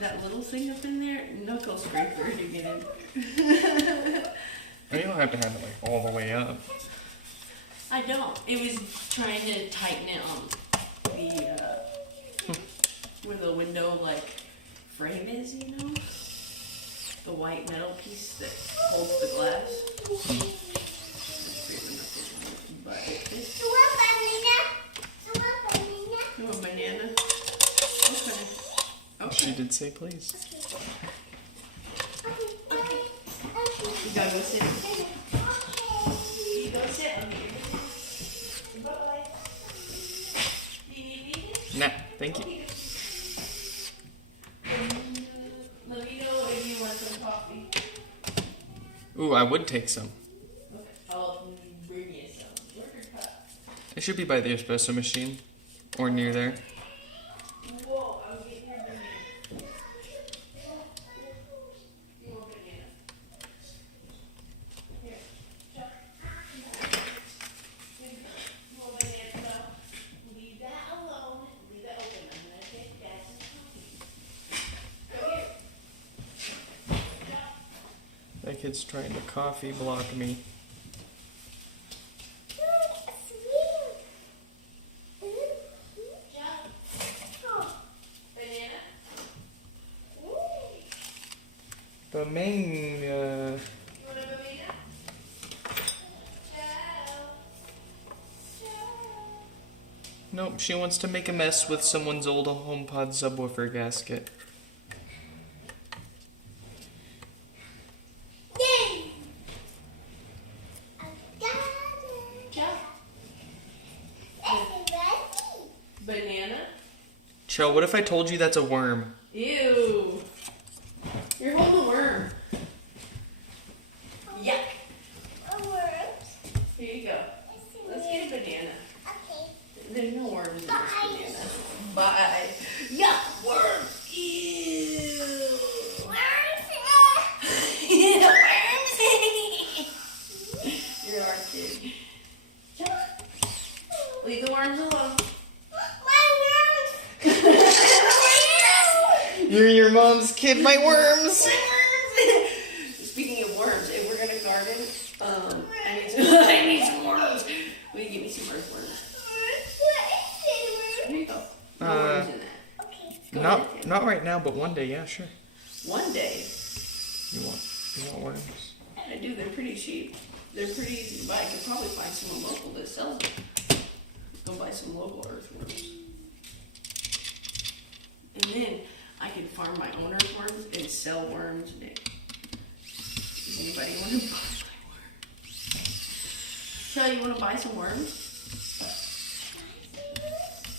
That little thing up in there, knuckle scraper to get in. You don't have to have it like all the way up. I don't. It was trying to tighten it on the where the window like frame is, you know, the white metal piece that holds the glass. But it's you want a banana? Okay. Okay. She did say please. You gotta go sit. You go sit on here. Nah, thank you. Let me know if you want some coffee. Ooh, I would take some. Okay, I'll bring you some. Where's your cup? It should be by the espresso machine or near there. Whoa, I'm getting your banana. You want banana? Here, Chuck. You want banana? Leave that alone. Leave that open. I'm gonna take Dad's coffee. Go here. Chuck. That kid's trying to coffee block me. Banana? The main, You want a banana? Nope, she wants to make a mess with someone's old HomePod subwoofer gasket. Banana? Cheryl, what if I told you that's a worm? Ew. You're holding a worm. Yuck. Here you go. Let's get a banana. There's no worms in this banana. Bye. Yuck. Worms. Ew. Worms. You're our kid. Leave the worms alone. You're your mom's kid, my worms! Speaking of worms, if we're gonna garden, I need some worms. Will you give me some earthworms? Here you go. No worms in that. Go ahead. Not right now, but one day, yeah, sure. One day. You want worms? I do. They're pretty cheap. They're pretty easy to buy. I could probably find someone local that sells them. Go buy some local earthworms. And then I can farm my own earthworms and sell worms. Does anybody want to buy my worms? Try Shell, you want to buy some worms?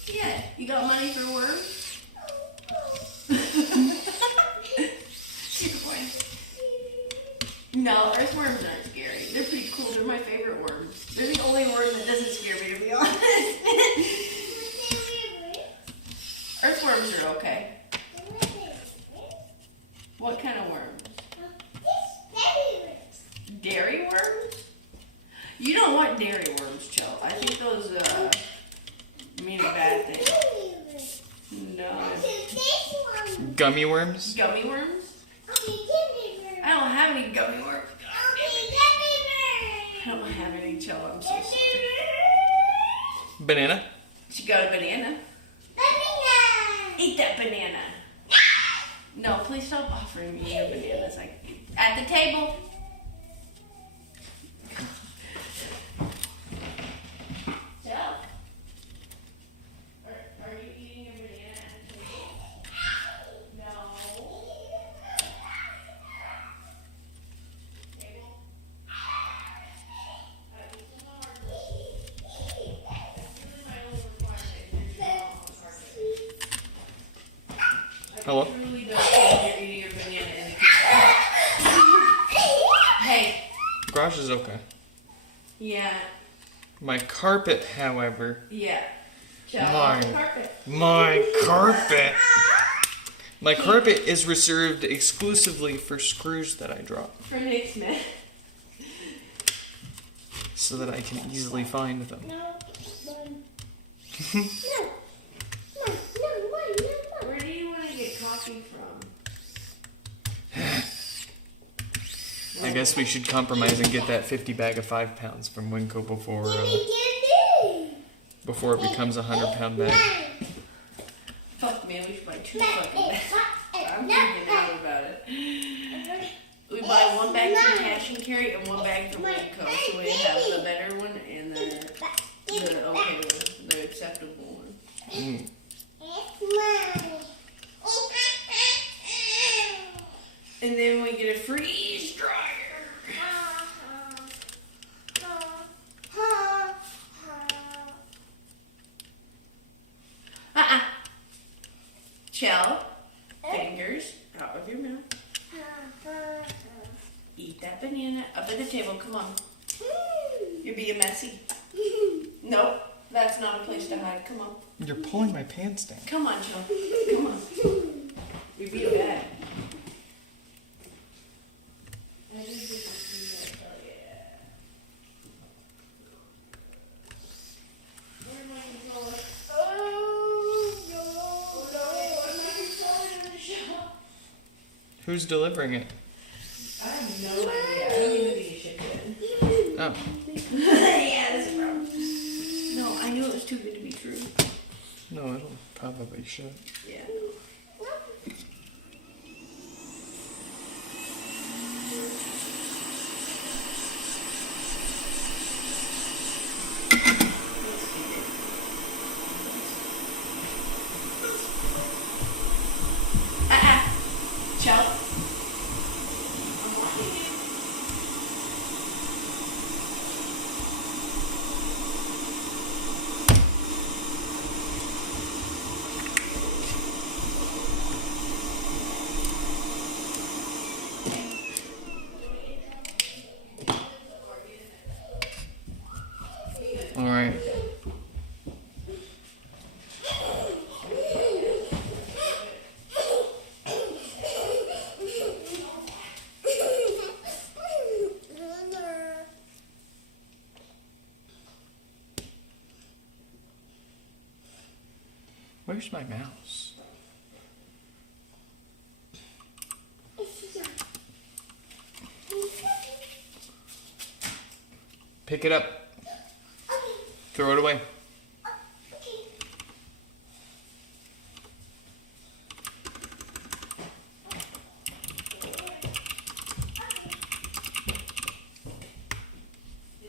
Yeah, you got money for worms? No, earthworms aren't scary. They're pretty cool. They're my favorite worms. They're the only worm that doesn't scare me, to be honest. Earthworms are okay. What kind of worms? Dairy worms? You don't want dairy worms, Chell. I think those mean a bad thing. No. Gummy worms? Gummy worms? I don't have any gummy worms. I don't have any, Chell. I'm so sorry. Banana? She got a banana. Eat that banana. No, please stop offering me your bananas. At the table. Chell, are you eating your banana at the table? No. Table. Hello? Truly don't think you're eating your banana in the kitchen. Hey. Garage is okay. Yeah. My carpet, however. Yeah. Shall My carpet. carpet. My carpet is reserved exclusively for screws that I drop, For Nick Smith. so that I can easily find them. Where do you want to get coffee from? I guess we should compromise and get that 50 bag of 5 pounds from Winco before it becomes a 100-pound bag. Fuck man, we should buy 2 fucking bags. I'm freaking out about it. We buy 1 bag from Cash and Carry and 1 bag from Winco, so we have the better one and the okay one, the acceptable one. Mm. And then we get a freeze dryer. Shell, fingers out of your mouth. Eat that banana up at the table. Come on. You're being messy. Nope, that's not a place to hide. Come on. You're pulling my pants down. Come on, Shell. Come on. You're being bad. Who's delivering it? I have no idea. I don't even think it shipped it. Oh. Yeah, that's a problem. No, I knew it was too good to be true. No, it'll probably should. Yeah. Chell. I'm watching you. All right. Where's my mouse? Pick it up. Throw it away.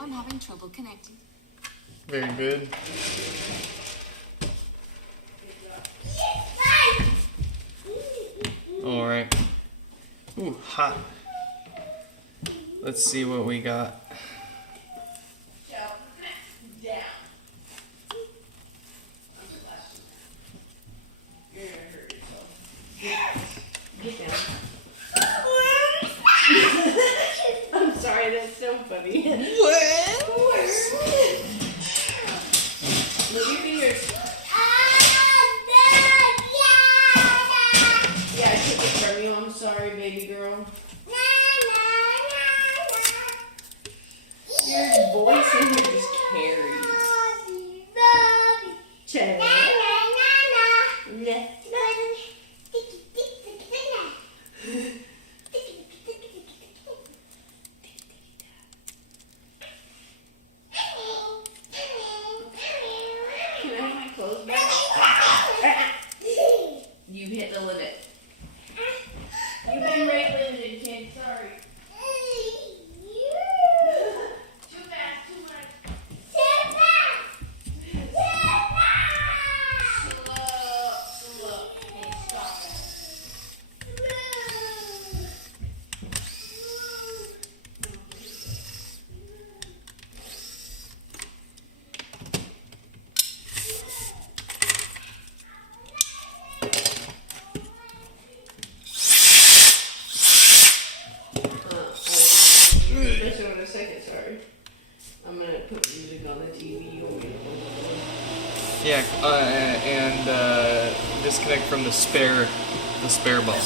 I'm having trouble connecting. Very good. All right. Ooh, hot. Let's see what we got. tummy. Look at your fingers. Yeah, I took it from you. I'm sorry, baby girl. Your voice in here just carries. Check. Can I have my clothes back? You hit the limit. You've been rate limited, kid. Sorry. Too fast, too much. Slow. Hey, stop that. Just in a second, sorry. I'm gonna put music on the TV. You want me to Yeah, and disconnect from the spare ball.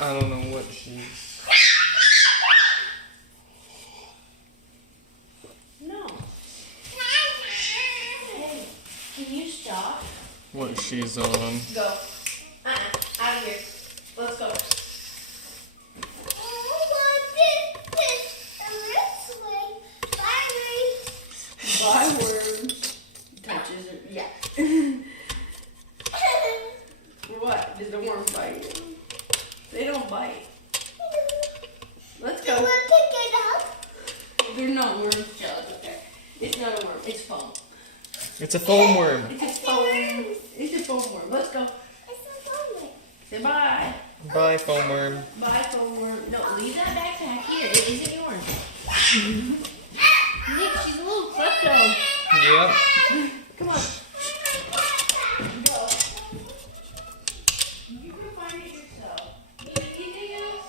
I don't know what she's... No. Hey, can you stop? What she's on. Go. Out of here. Let's go. Bye, worms. Touches it. Yeah. What? Did the worm bite you? They don't bite. Let's go. They're not worms, Charles. Okay. It's not a worm. It's foam. It's a foam worm. It's a foam. It's a foam worm. Let's go. Say bye. Bye, foam worm. Bye, foam worm. No, leave that backpack here. It isn't yours. Nick, she's a little klepto. Yep. Come on. Go. You can find it yourself. Need anything else?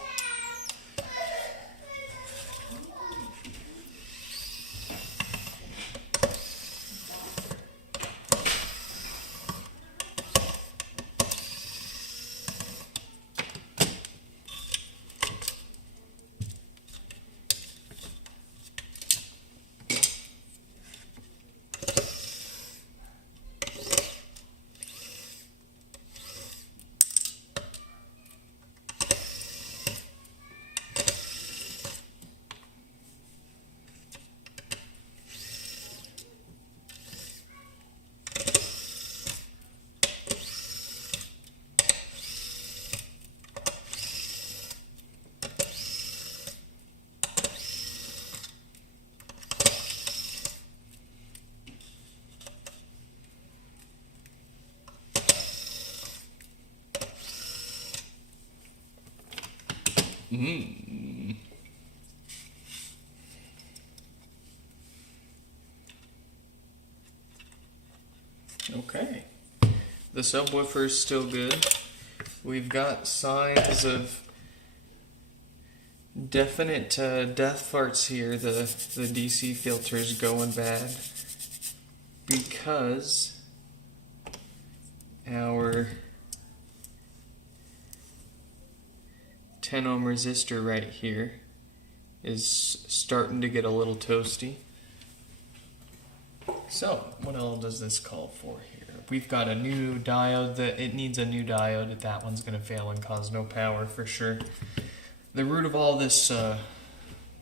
Mmm. Okay. The subwoofer is still good. We've got signs of definite death farts here. The DC filter's going bad because our 10 ohm resistor right here is starting to get a little toasty. So, what all does this call for here? We've got a new diode that it needs a new diode. That one's going to fail and cause no power for sure. The root of all this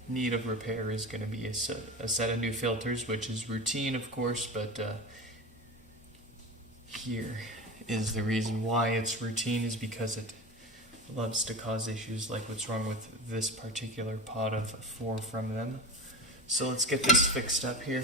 need of repair is going to be a set of new filters, which is routine, of course, but here is the reason why it's routine is because it loves to cause issues like what's wrong with this particular pod of 4 from them. So let's get this fixed up here.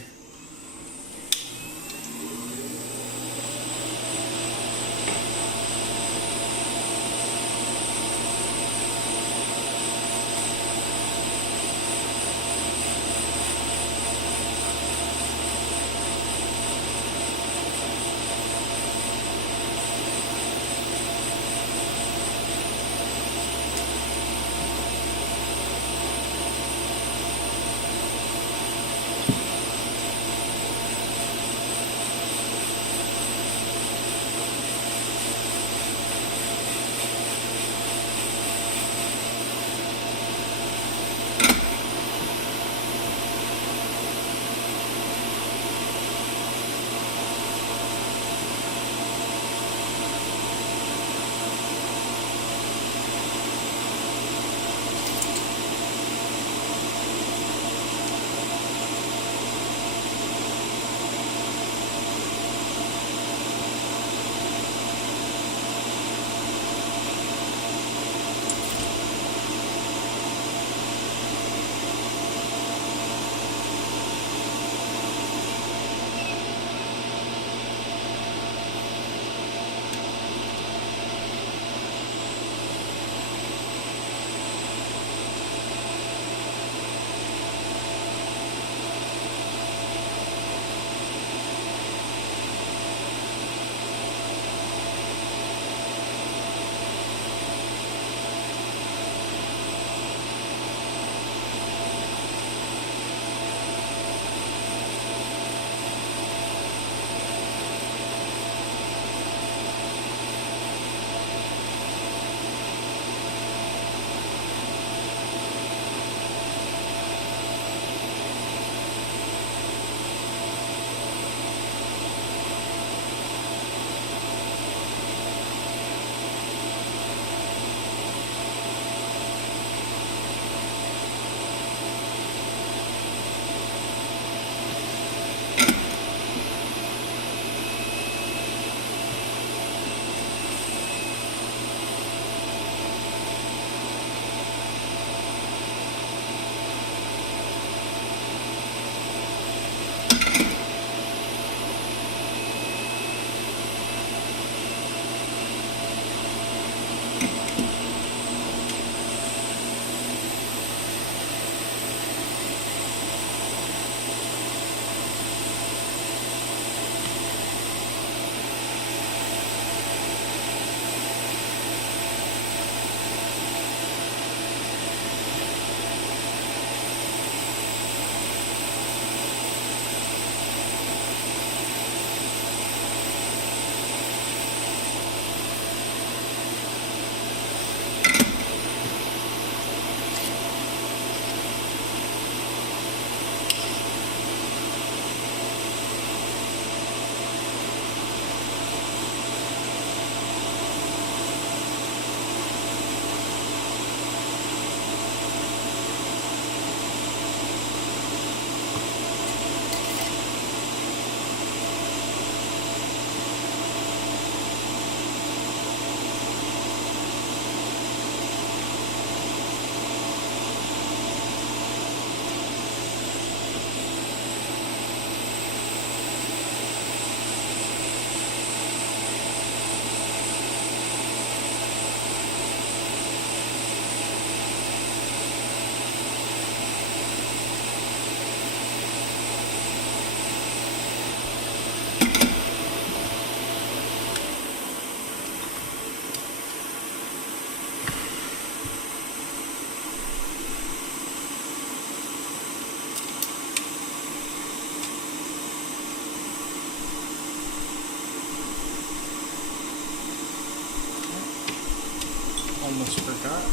Almost forgot.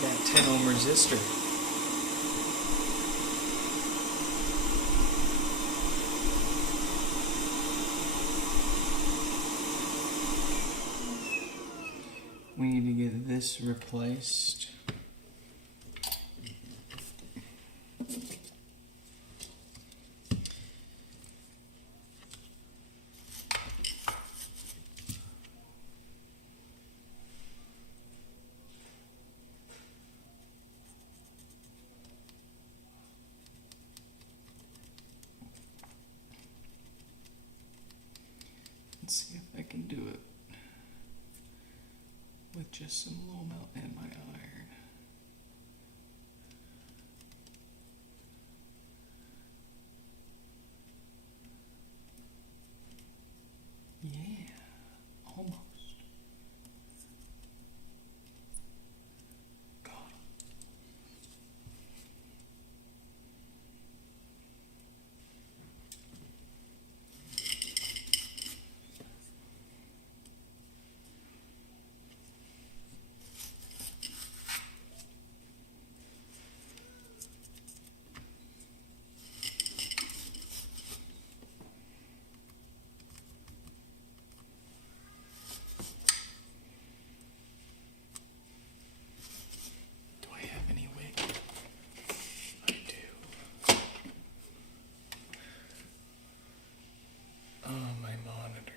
That 10 ohm resistor. We need to get this replaced. Let's see if I can do it with just some low melt and my iron. Yeah, almost. Got it. Do I have any wick? I do. Oh, my monitor.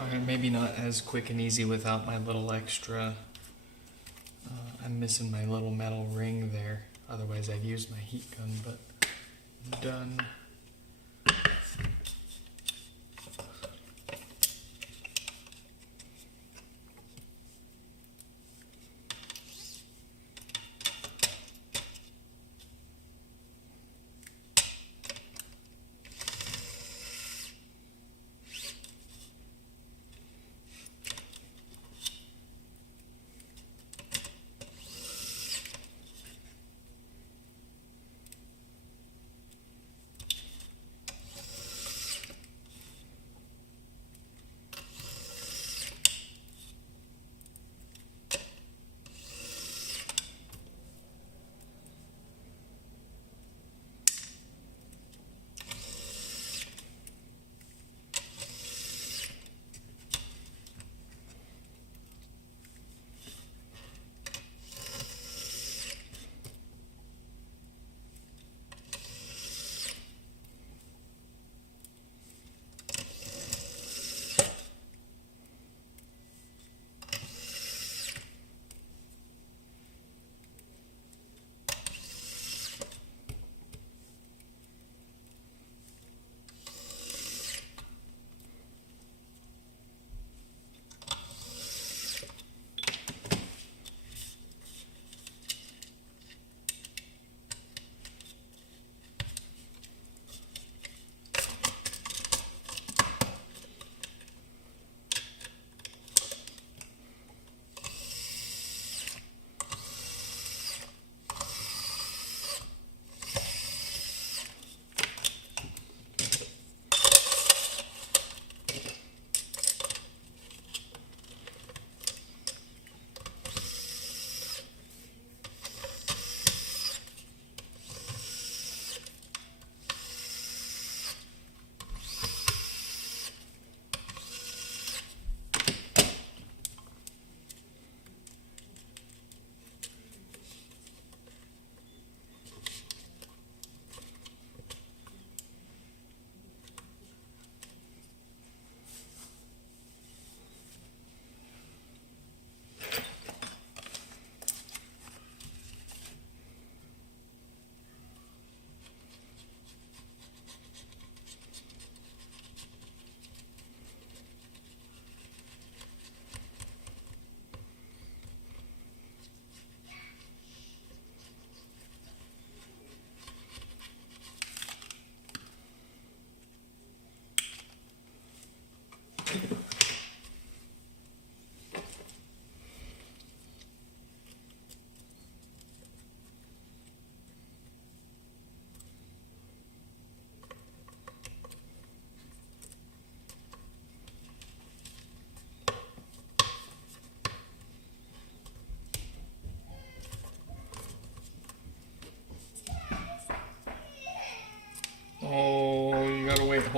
Alright, maybe not as quick and easy without my little extra. I'm missing my little metal ring there. Otherwise, I'd use my heat gun, but done.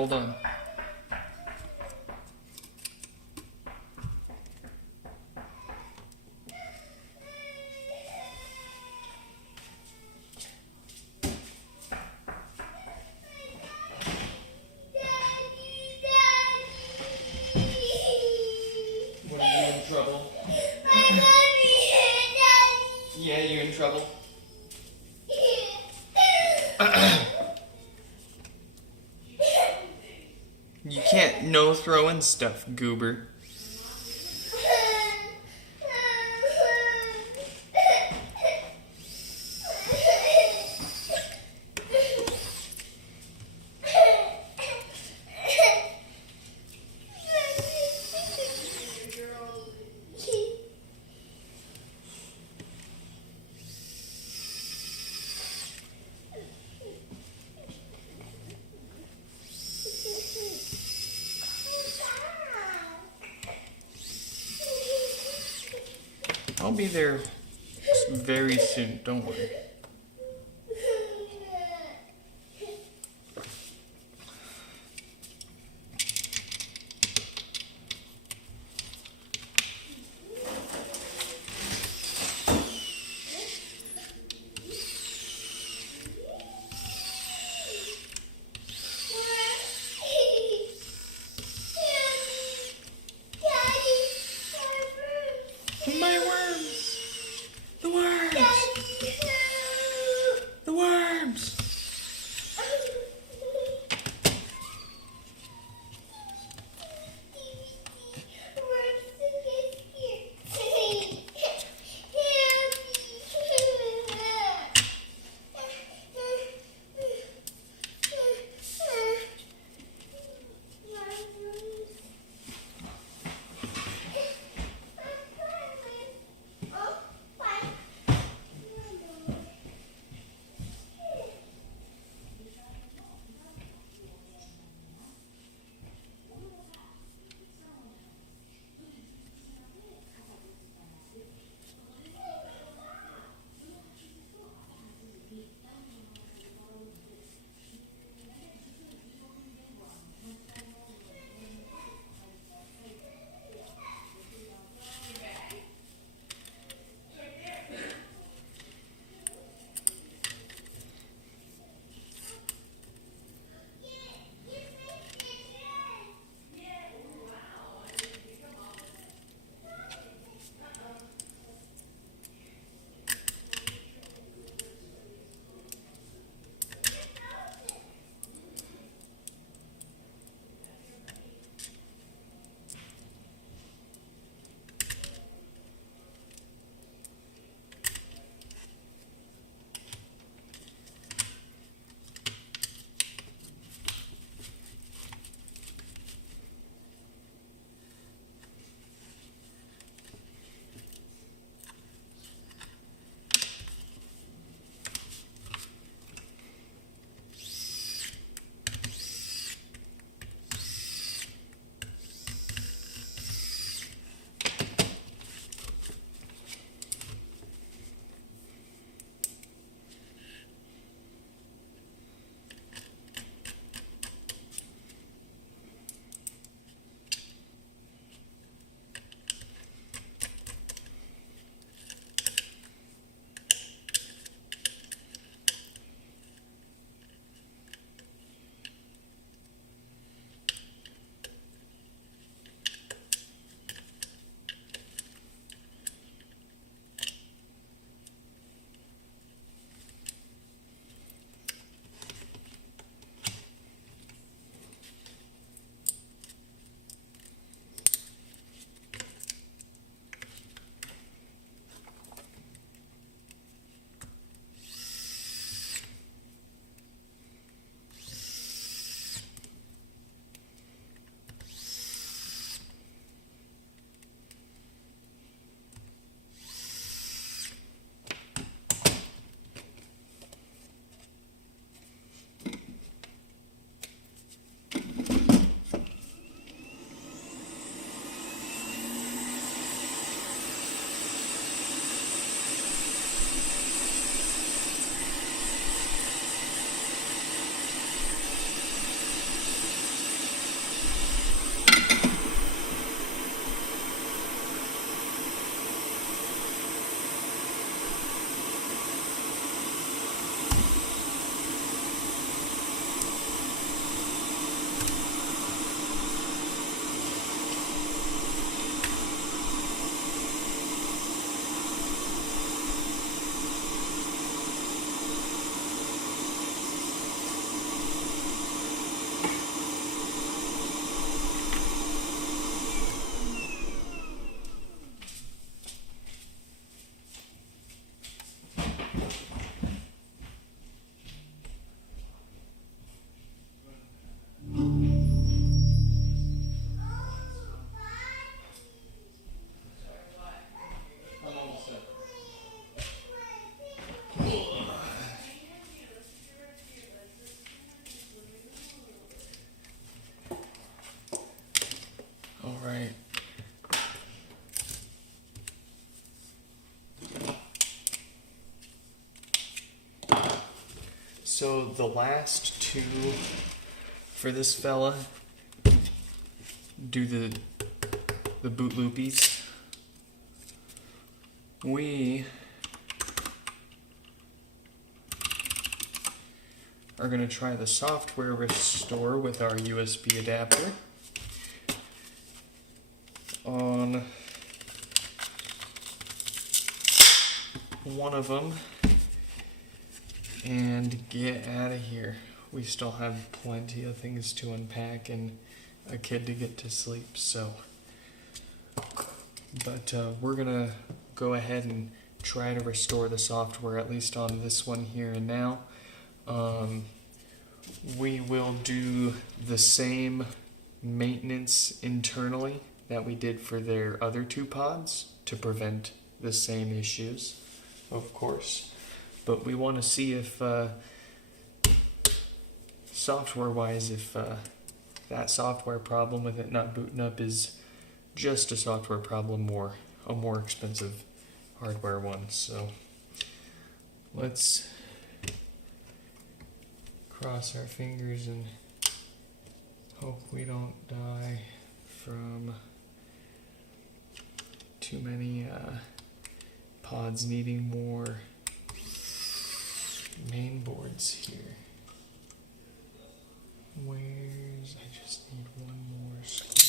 hold on. What, are you in trouble? Yeah, you in trouble? You can't no throwing stuff, goober. I'll be there very soon, don't worry. My worms! The worms! So the last two for this fella do the boot loopies. We are going to try the software restore with our USB adapter on one of them and get out of here. We still have plenty of things to unpack and a kid to get to sleep, so. But we're going to go ahead and try to restore the software, at least on this one here and now. We will do the same maintenance internally that we did for their other two pods to prevent the same issues, of course. But we want to see if, software-wise, if that software problem with it not booting up is just a software problem or a more expensive hardware one. So let's cross our fingers and hope we don't die from too many pods needing more main boards here. I just need one more screw.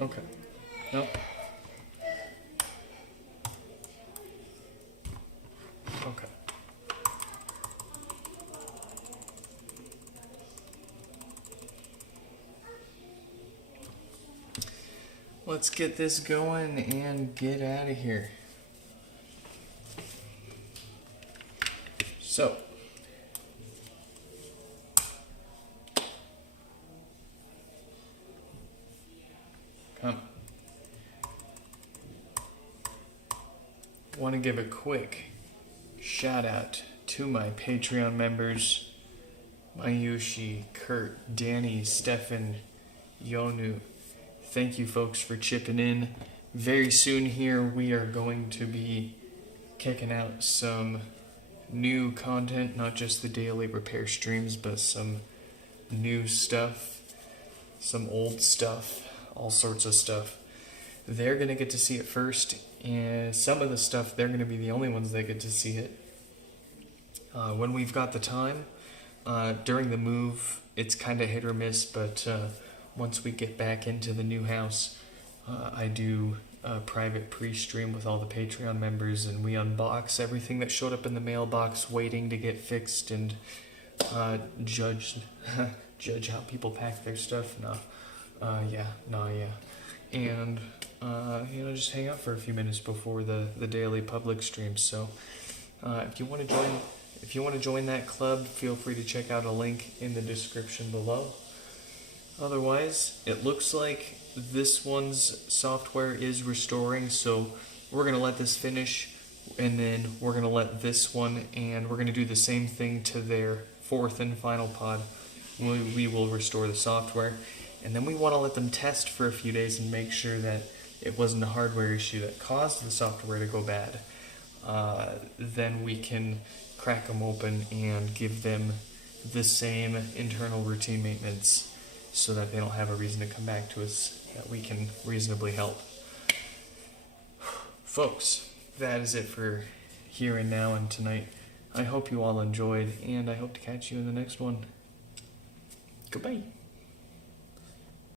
Okay. Nope. Okay. Let's get this going and get out of here. So, want to give a quick shout out to my Patreon members, Mayushi, Kurt, Danny, Stefan, Yonu. Thank you folks for chipping in. Very soon here we are going to be kicking out some new content, not just the daily repair streams, but some new stuff, some old stuff, all sorts of stuff. They're going to get to see it first, and some of the stuff, they're going to be the only ones that get to see it. When we've got the time, during the move, it's kind of hit or miss, but once we get back into the new house, I do a private pre-stream with all the Patreon members, and we unbox everything that showed up in the mailbox waiting to get fixed and judge how people pack their stuff. And just hang out for a few minutes before the daily public stream. So if you want to join that club, feel free to check out a link in the description below. Otherwise, it looks like this one's software is restoring, so we're going to let this finish, and then we're going to let this one, and we're going to do the same thing to their fourth and final pod. We will restore the software, and then we want to let them test for a few days and make sure that it wasn't a hardware issue that caused the software to go bad. Then we can crack them open and give them the same internal routine maintenance so that they don't have a reason to come back to us that we can reasonably help. Folks, that is it for here and now and tonight. I hope you all enjoyed, and I hope to catch you in the next one. Goodbye.